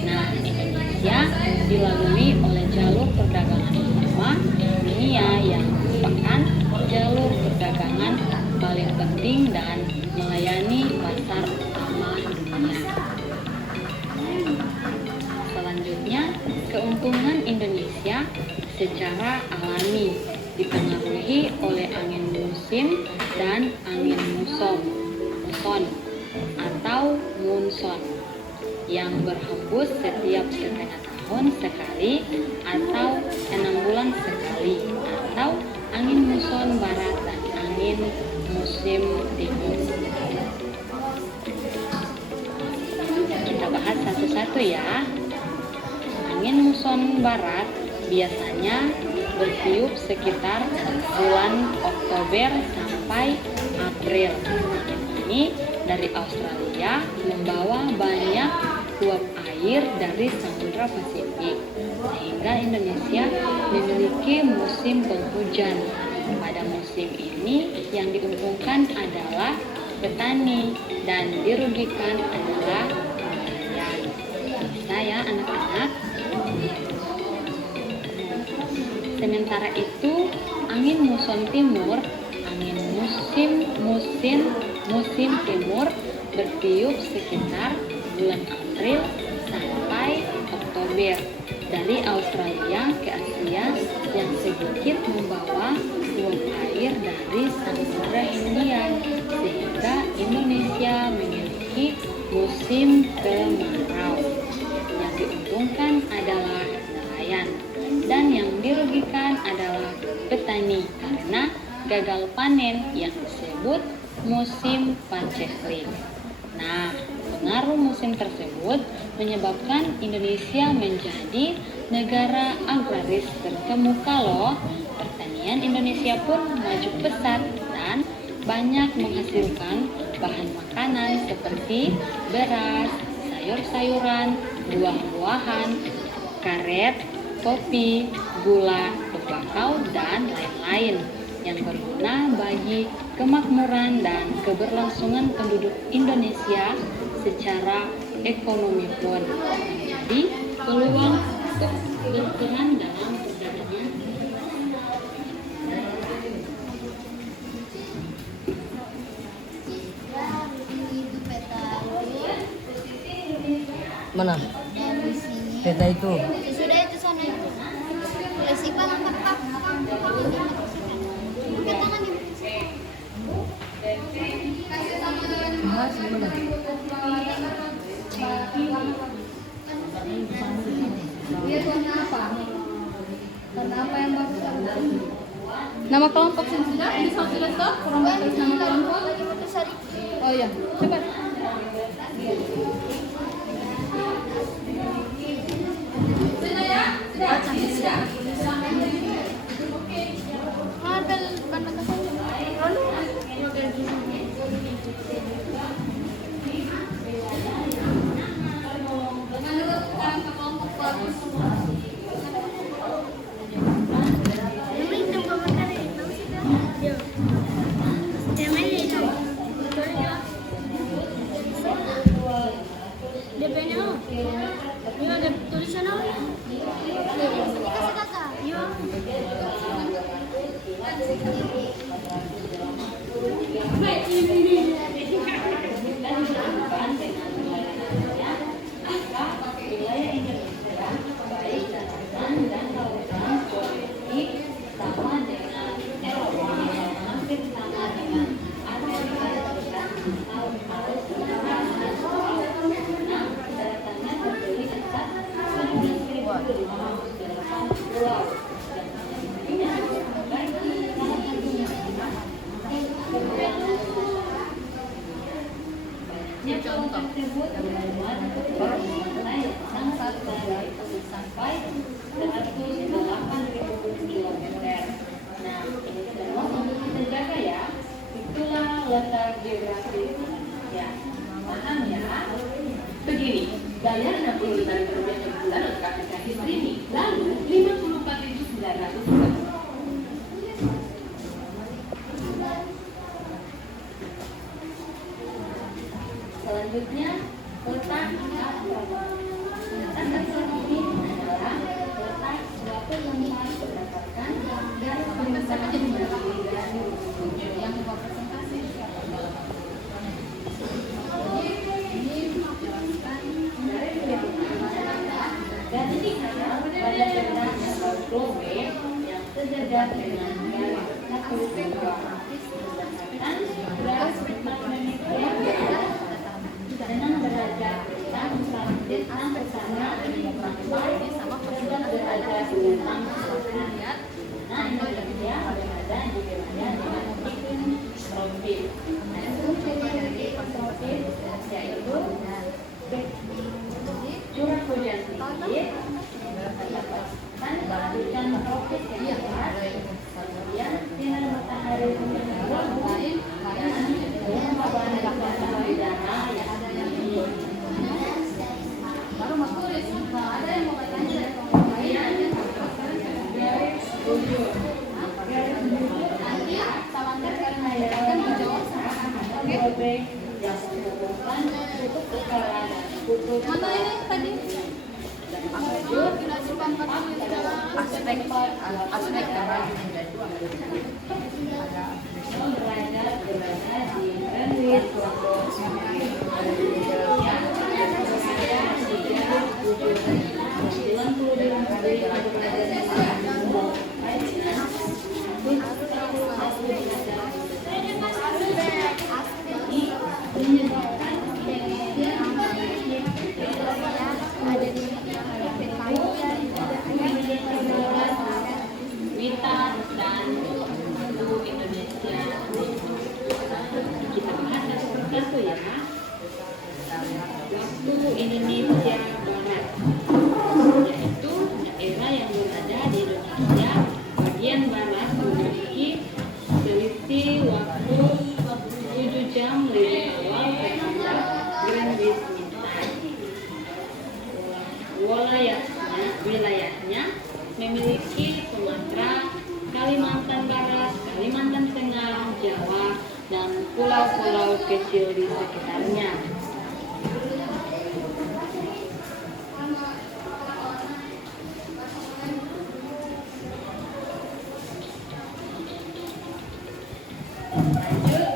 Nah, Indonesia dilalui oleh jalur perdagangan utama dunia yang merupakan jalur perdagangan paling penting dan melayani pasar utama dunia. Selanjutnya, keuntungan Indonesia secara alami dipengaruhi oleh angin musim dan angin muson atau monsun yang berhembus setiap setengah tahun sekali atau 6 bulan sekali, atau angin muson barat dan angin musim timur. Kita bahas satu-satu ya. Angin muson barat biasanya bertiup sekitar bulan Oktober sampai April. Angin ini dari Australia membawa banyak uap air dari Samudra Pasifik, sehingga Indonesia memiliki musim penghujan. Pada musim ini yang diuntungkan adalah petani dan dirugikan adalah nelayan. Bisa ya anak-anak? Sementara itu, angin muson timur, angin musim timur bertiup sekitar bulan April sampai Oktober dari Australia ke Asia yang sedikit membawa uap air dari Samudra Hindia, sehingga Indonesia memiliki musim kemarau. Yang diuntungkan adalah nelayan dan yang dirugikan adalah petani karena gagal panen yang disebut musim paceklik. Nah, pengaruh musim tersebut menyebabkan Indonesia menjadi negara agraris terkemuka loh. Pertanian Indonesia pun maju pesat dan banyak menghasilkan bahan makanan seperti beras, sayur-sayuran, buah-buahan, karet, kopi, gula, tembakau, dan lain-lain yang berguna bagi kemakmuran dan keberlangsungan penduduk Indonesia secara ekonomi pun menjadi peluang untuk berperan dalam perdagangan. Itu peta Mana? dari sini. Peta itu. Sudah itu sana itu. Resiko angkat pak. Pakai tangan di Mas, mana? Dia warna apa? Warna apa yang bagus? Nama kelompok sudah? Ini sudah stop? Kurang bagus nama kelompok? Oh iya, cepat. Sudah ya? Sudah. Marvel ban batas. Menurut kelompok bagus. Ada tulisan apa? Kasih kakak. Iya. Sampai 108.000 kilometer. Nah, ini semua untuk kita jaga ya. Itulah letak geografis Indonesia. Paham ya? Begini, gaya 60 tali ada peta atau globe yang sejajar dengan garis 1, 2, berdasarkan garis bintang manusia dengan derajat bintang bintang pertama sampai derajat bintang selatan. Nah, Indonesia berada di wilayah dengan iklim tropis. Nah, itu ciri-ciri tropis yaitu curah hujan tinggi, mendapatkan hujan tropis yang lebat, kemudian sinar matahari menyentuh dan kelembaban udara yang tinggi. Baru Mas tulis. Ada yang mau bertanya? Kemudian garis bujur. Garis bujur adalah pengayaan globe yang menghubungkan kutub utara dan kutub Mana ini tadi? Aspek yang berada di Greenwich, Wita dan Waktu Indonesia. Kita bahas satu persatu ya. Waktu Indonesia Barat, yaitu daerah yang berada di Indonesia bagian barat memiliki selisih waktu 7 jam lebih awal terhadap Greenwich Mean Time. Wilayahnya memiliki Sumatera, Kalimantan Barat, Kalimantan Tengah, Jawa, dan pulau-pulau kecil di sekitarnya. Lanjut,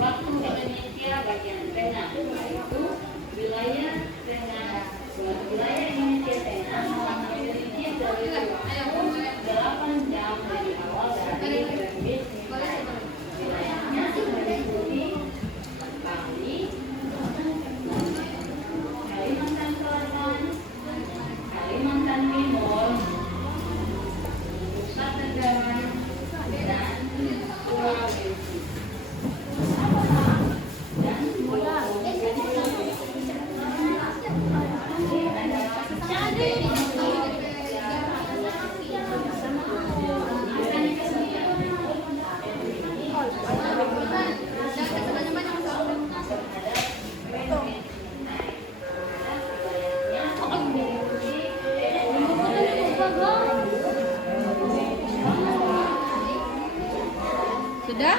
waktu Indonesia bagian tengah, yaitu wilayah Indonesia Tengah memiliki selisih waktu 8 jam lebih awal dari Greenwich Mean Time. Wilayahnya meliputi Bali, Kalimantan Selatan, Kalimantan Timur, Nusa Tenggara, dan Sulawesi. Dan pulau Sudah?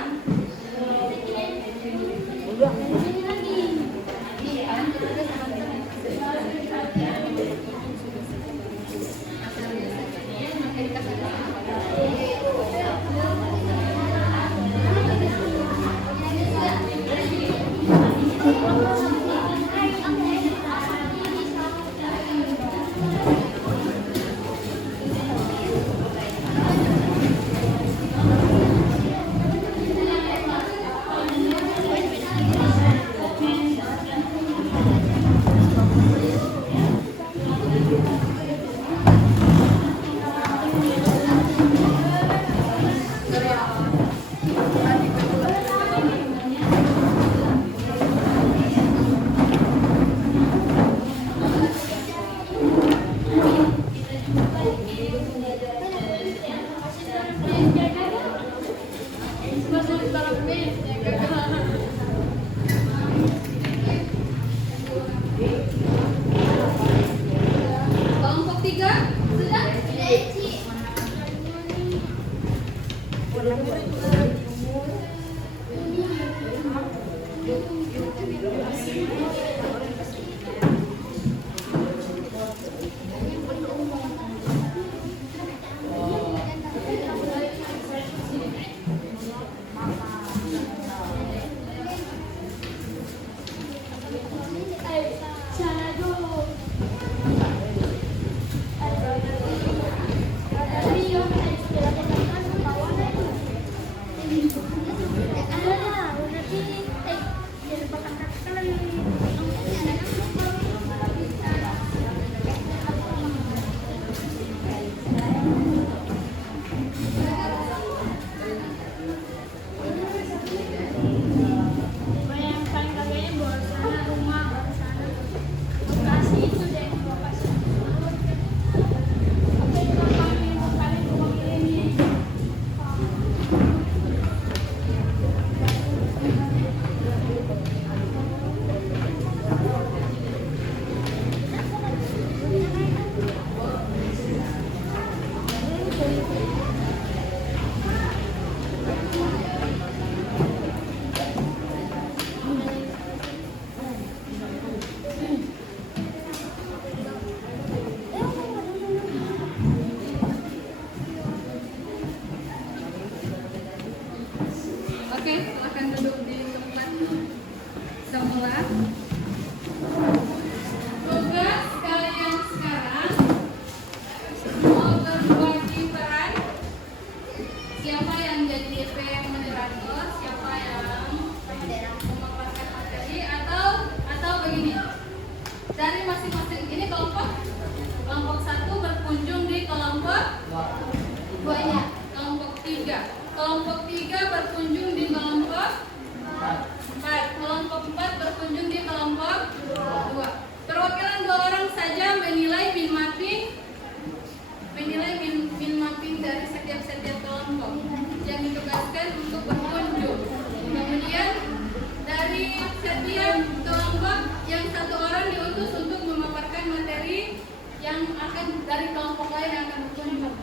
dari kelompok lain yang akan berkunjung.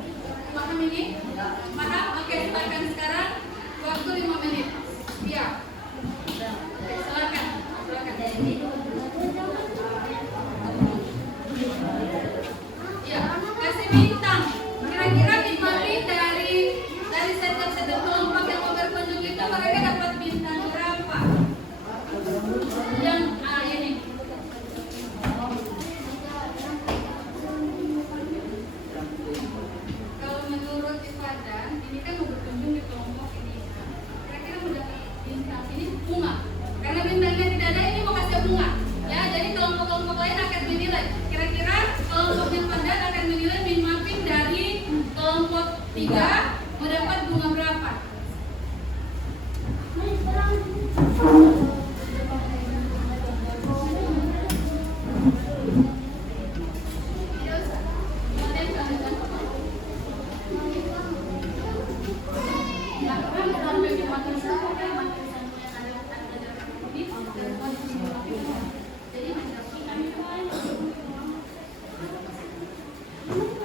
Paham ini? Paham? Oke, silakan sekarang. Waktu 5 menit. Iya. Oke, silakan. Ya, kasih bintang. Kira-kira Mimapin dari setiap kelompok yang mau berkunjung itu mereka dapat bintang berapa? Yang ini. Kalau menurut Ifadan, ini kan mau berkunjung di kelompok ini. Kira-kira mau dapat bintang ini bunga. Karena bintangnya tidak ada, ini mau kasih bunga. Ya, jadi kelompok-kelompok lain akan menilai. Kira-kira kelompoknya Ifadan akan menilai Mimapin dari kelompok 3 mendapat bunga berapa?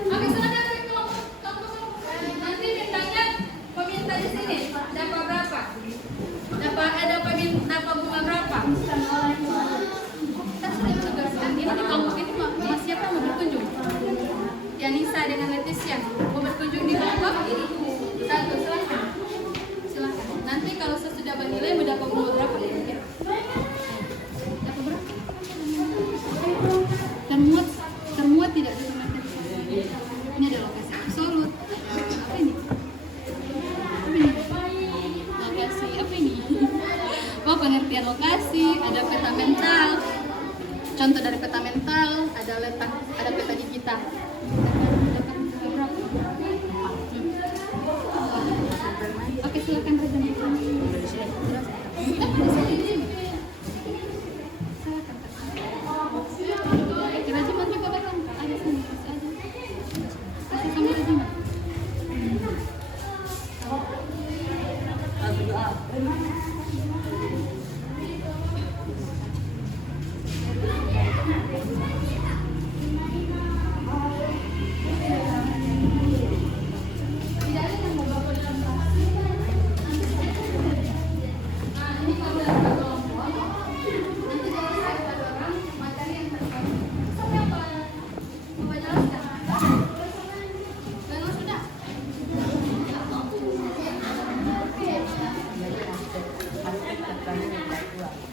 Oke, silakan dari kelompok. Nanti bintangnya peminta di sini dapat berapa? Dapat bunga berapa? Kita sudah tugaskan ini di kelompok ini mas siapa mau berkunjung? Yanisa dengan Leticia mau berkunjung di kelompok 1. Silakan. Nanti kalau sesudah bernilai mendapat bunga berapa? Dapat berapa? Termuat tidak di materi. Ini ada lokasi absolut. Apa ini? Lokasi apa ini? Oh, pengertian lokasi, ada peta mental. Contoh dari peta mental, ada peta digital. Berapa? Oke, silakan Rajan. Rajiman juga datang. Ada sini, masih ada. Kasih sama Rajiman.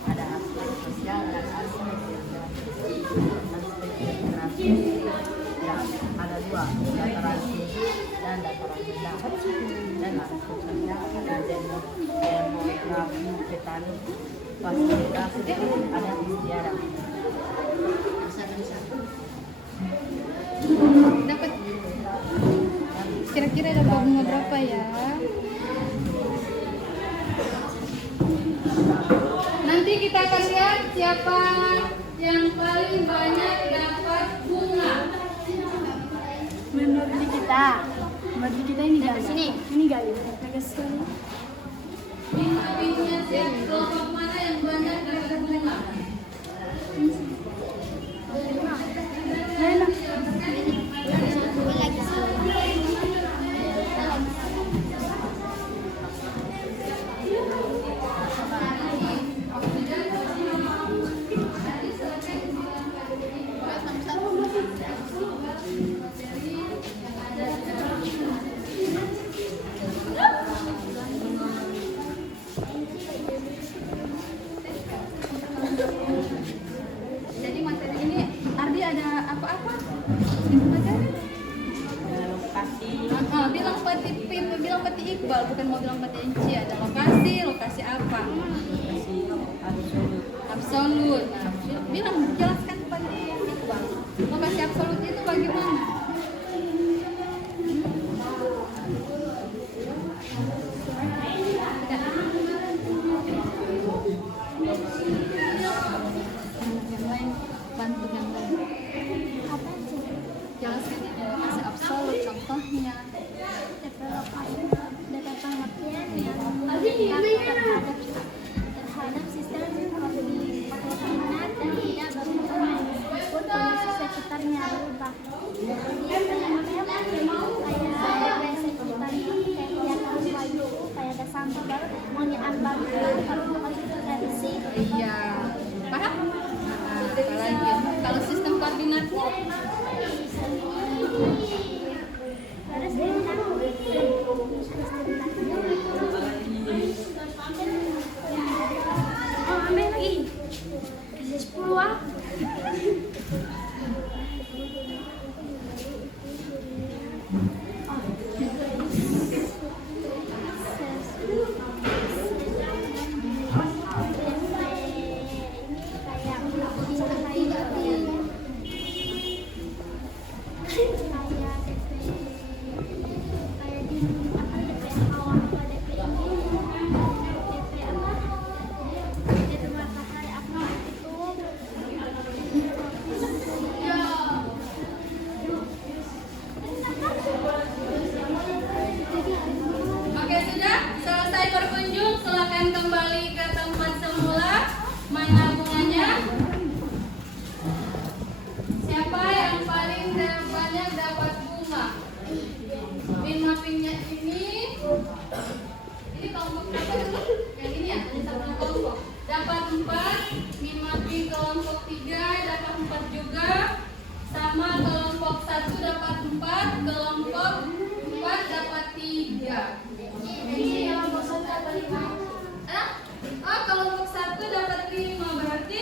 Ada aspek sosial dan aspek generasi. Ada 2, dataran tinggi dan dataran rendah. Dan aspek sosial dan demografi, petani, fasilitas ada istiadat. Dapat. Kira-kira dapat bunga berapa ya? Nanti kita akan lihat siapa yang paling banyak dapat bunga. Menurut kita ini gali. Sini. Ini gali. Bagus sekali. Mimapinnya kelompok mana yang banyak dapat bunga? Jadi materi ini Ardi ada apa-apa? Ini materi? Bilang peti Iqbal, bukan mau bilang peti Enci. Ada lokasi apa? Absolut. Nah, jelaskan peti Iqbal. Lokasi absolut itu bagaimana? Yang lain, bantu yang lain. Jelaskan ini lokasi absolut, contohnya. Data pengertian yang terhadap sistem koordinat dan tidak berubah meskipun kondisi sekitarnya berubah. Oke, sudah selesai berkunjung, silakan kembali ke tempat semula. Mana bunganya? Siapa yang paling banyak dapat bunga? Min mappingnya ini kelompok berapa dulu? Yang ini ya, ini satu kelompok. Dapat 4, min mapping kelompok 3 dapat 4 juga. Sama kelompok 1 dapat 4, kelompok 4 dapat 3. Ini kelompok 1 dapat 5. Oh, kelompok 1 dapat 5, berarti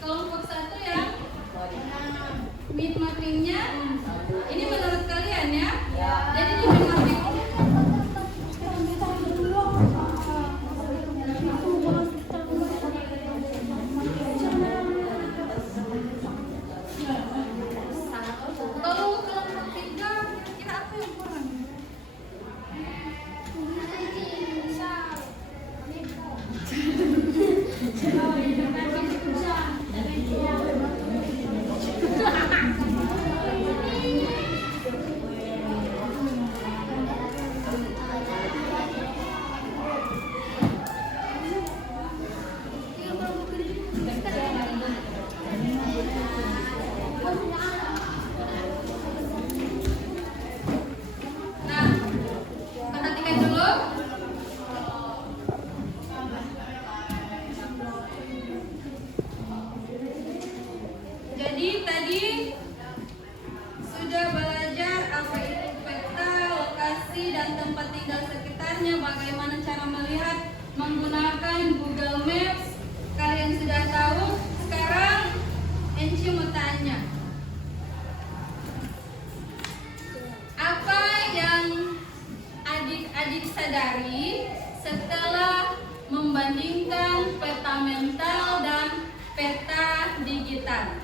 kelompok 1 yang mid mappingnya ini menurut kalian ya? Jadi di mid mapping kalau kelompok 3 kira-kira apa yang kurang? Nah, perhatikan dulu. Jadi tadi sudah belajar apa itu peta, lokasi, dan tempat tinggal sekitarnya, bagaimana cara melihat menggunakan Google Maps. Kalian sudah tahu. Sekarang Enci mau tanya, apa yang adik-adik sadari setelah membandingkan peta mental dan peta digital?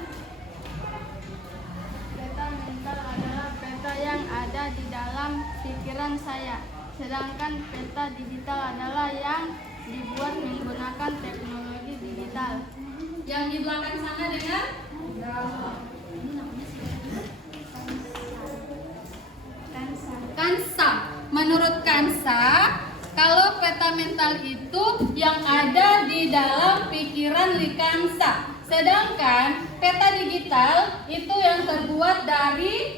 Peta mental adalah peta yang ada di dalam pikiran saya, sedangkan peta digital adalah yang dibuat menggunakan teknologi digital. Yang di belakang sana dengar? Kansa. Menurut Kansa, kalau peta mental itu yang ada di dalam pikiran Likansa. Sedangkan peta digital itu yang terbuat dari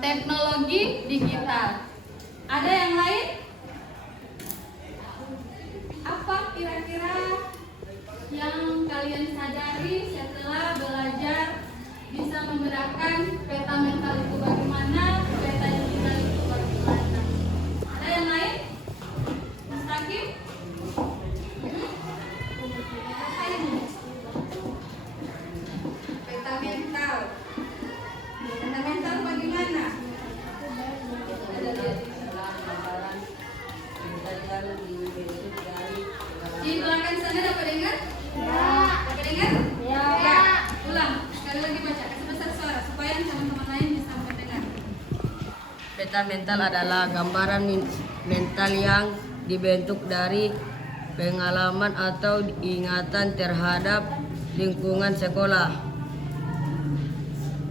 teknologi digital. Ada yang lain? Apa kira-kira yang kalian sadari setelah belajar bisa membedakan peta mental itu bagaimana, peta digital itu bagaimana? Ada yang lain? Mustaqim? Peta mental. Peta mental bagaimana? Di belakang sana dapat dengar? Ya. Dapat dengar? Ya. Ulang. Sekali lagi baca. Kasih besar suara supaya teman-teman lain bisa mendengar. Peta mental adalah gambaran mental yang dibentuk dari pengalaman atau ingatan terhadap lingkungan sekolah.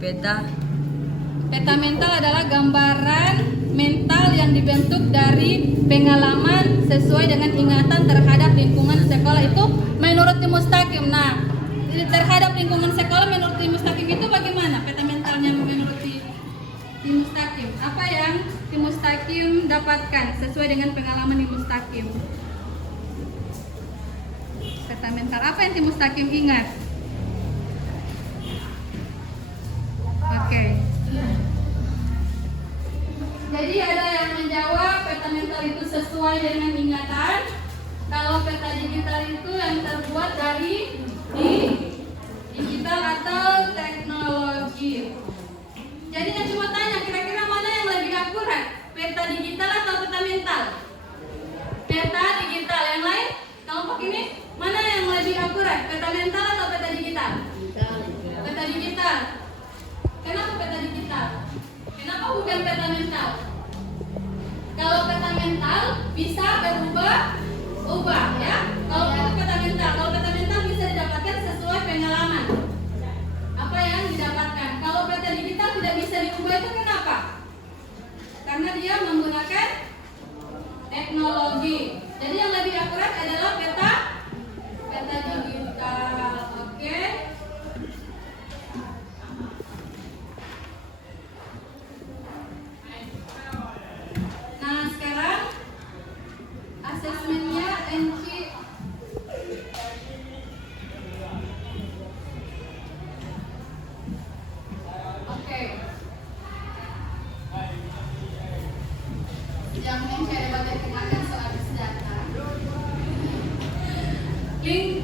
Peta mental adalah gambaran mental yang dibentuk dari pengalaman sesuai dengan ingatan terhadap lingkungan sekolah. Itu menurut Tim Mustaqim. Nah, terhadap lingkungan sekolah menurut Tim Mustaqim itu bagaimana peta mentalnya menurut Tim Mustaqim? Apa yang Tim Mustaqim dapatkan sesuai dengan pengalaman Tim Mustaqim? Peta mental apa yang Tim Mustaqim ingat? Oke. Jadi ada yang menjawab peta mental itu sesuai dengan ingatan. Kalau peta digital itu yang terbuat dari digital atau teknologi. Jadi yang mencari bagian kemarin soal data.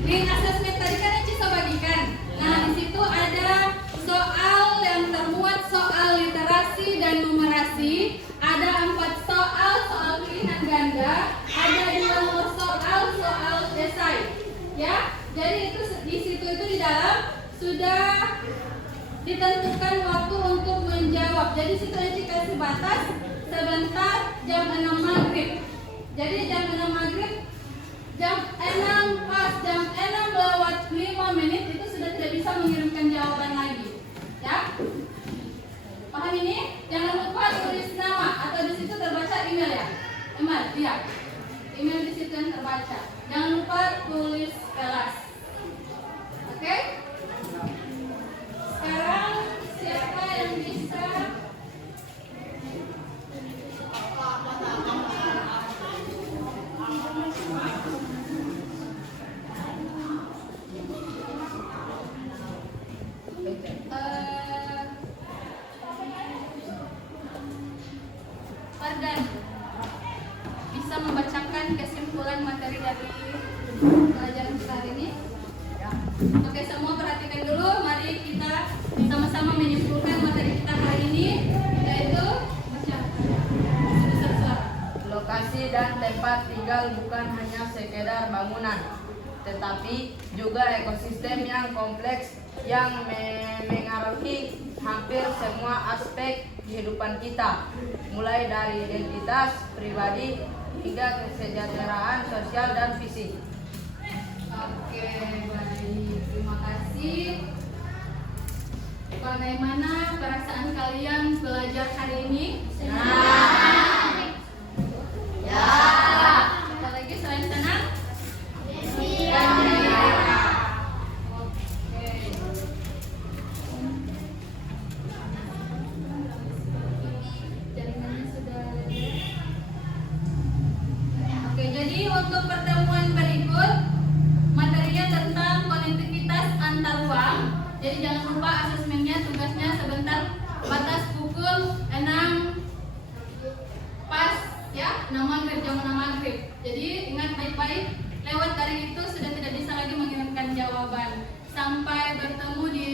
Link assessment tadi kan yang Cisa bagikan. Nah, di situ ada soal yang termuat soal literasi dan numerasi. Ada 4 soal pilihan ganda. Ada 2 soal esai. Ya, jadi itu di situ itu di dalam sudah ditentukan waktu untuk menjawab. Jadi situ aja kasih batas sebentar jam 6 maghrib. Jadi jam 6 maghrib, jam 6 pas jam 6 lewat 5 menit itu sudah tidak bisa mengirimkan jawaban lagi. Ya, paham ini? Jangan lupa tulis nama atau di situ terbaca email ya. Email, iya. Email di situ yang terbaca. Jangan lupa tulis kelas. Oke? Sekarang siapa yang bisa Fardan bisa membacakan kesimpulan materi dari pelajaran kita hari ini? Oke, semua perhatikan dulu. Mari kita sama-sama menyimpulkan materi kita hari ini, yaitu besar suara. Lokasi dan tempat tinggal bukan hanya sekedar bangunan, tetapi juga ekosistem yang kompleks yang mengaruhi hampir semua aspek kehidupan kita, mulai dari identitas pribadi hingga kesejahteraan sosial dan fisik. Oke, baik. Terima kasih. Bagaimana perasaan kalian belajar hari ini? Senang. Ya. Apalagi selain senang? Gembira. Oke. Jaringannya sudah ada. Oke, jadi untuk pertemuan berikut materinya tentang konektivitas antar ruang. Jadi jangan lupa asesmennya, tugasnya sebentar, batas pukul 6 pas ya, 6 maghrib, jam 6 maghrib. Jadi ingat baik-baik, lewat dari itu sudah tidak bisa lagi mengirimkan jawaban. Sampai bertemu di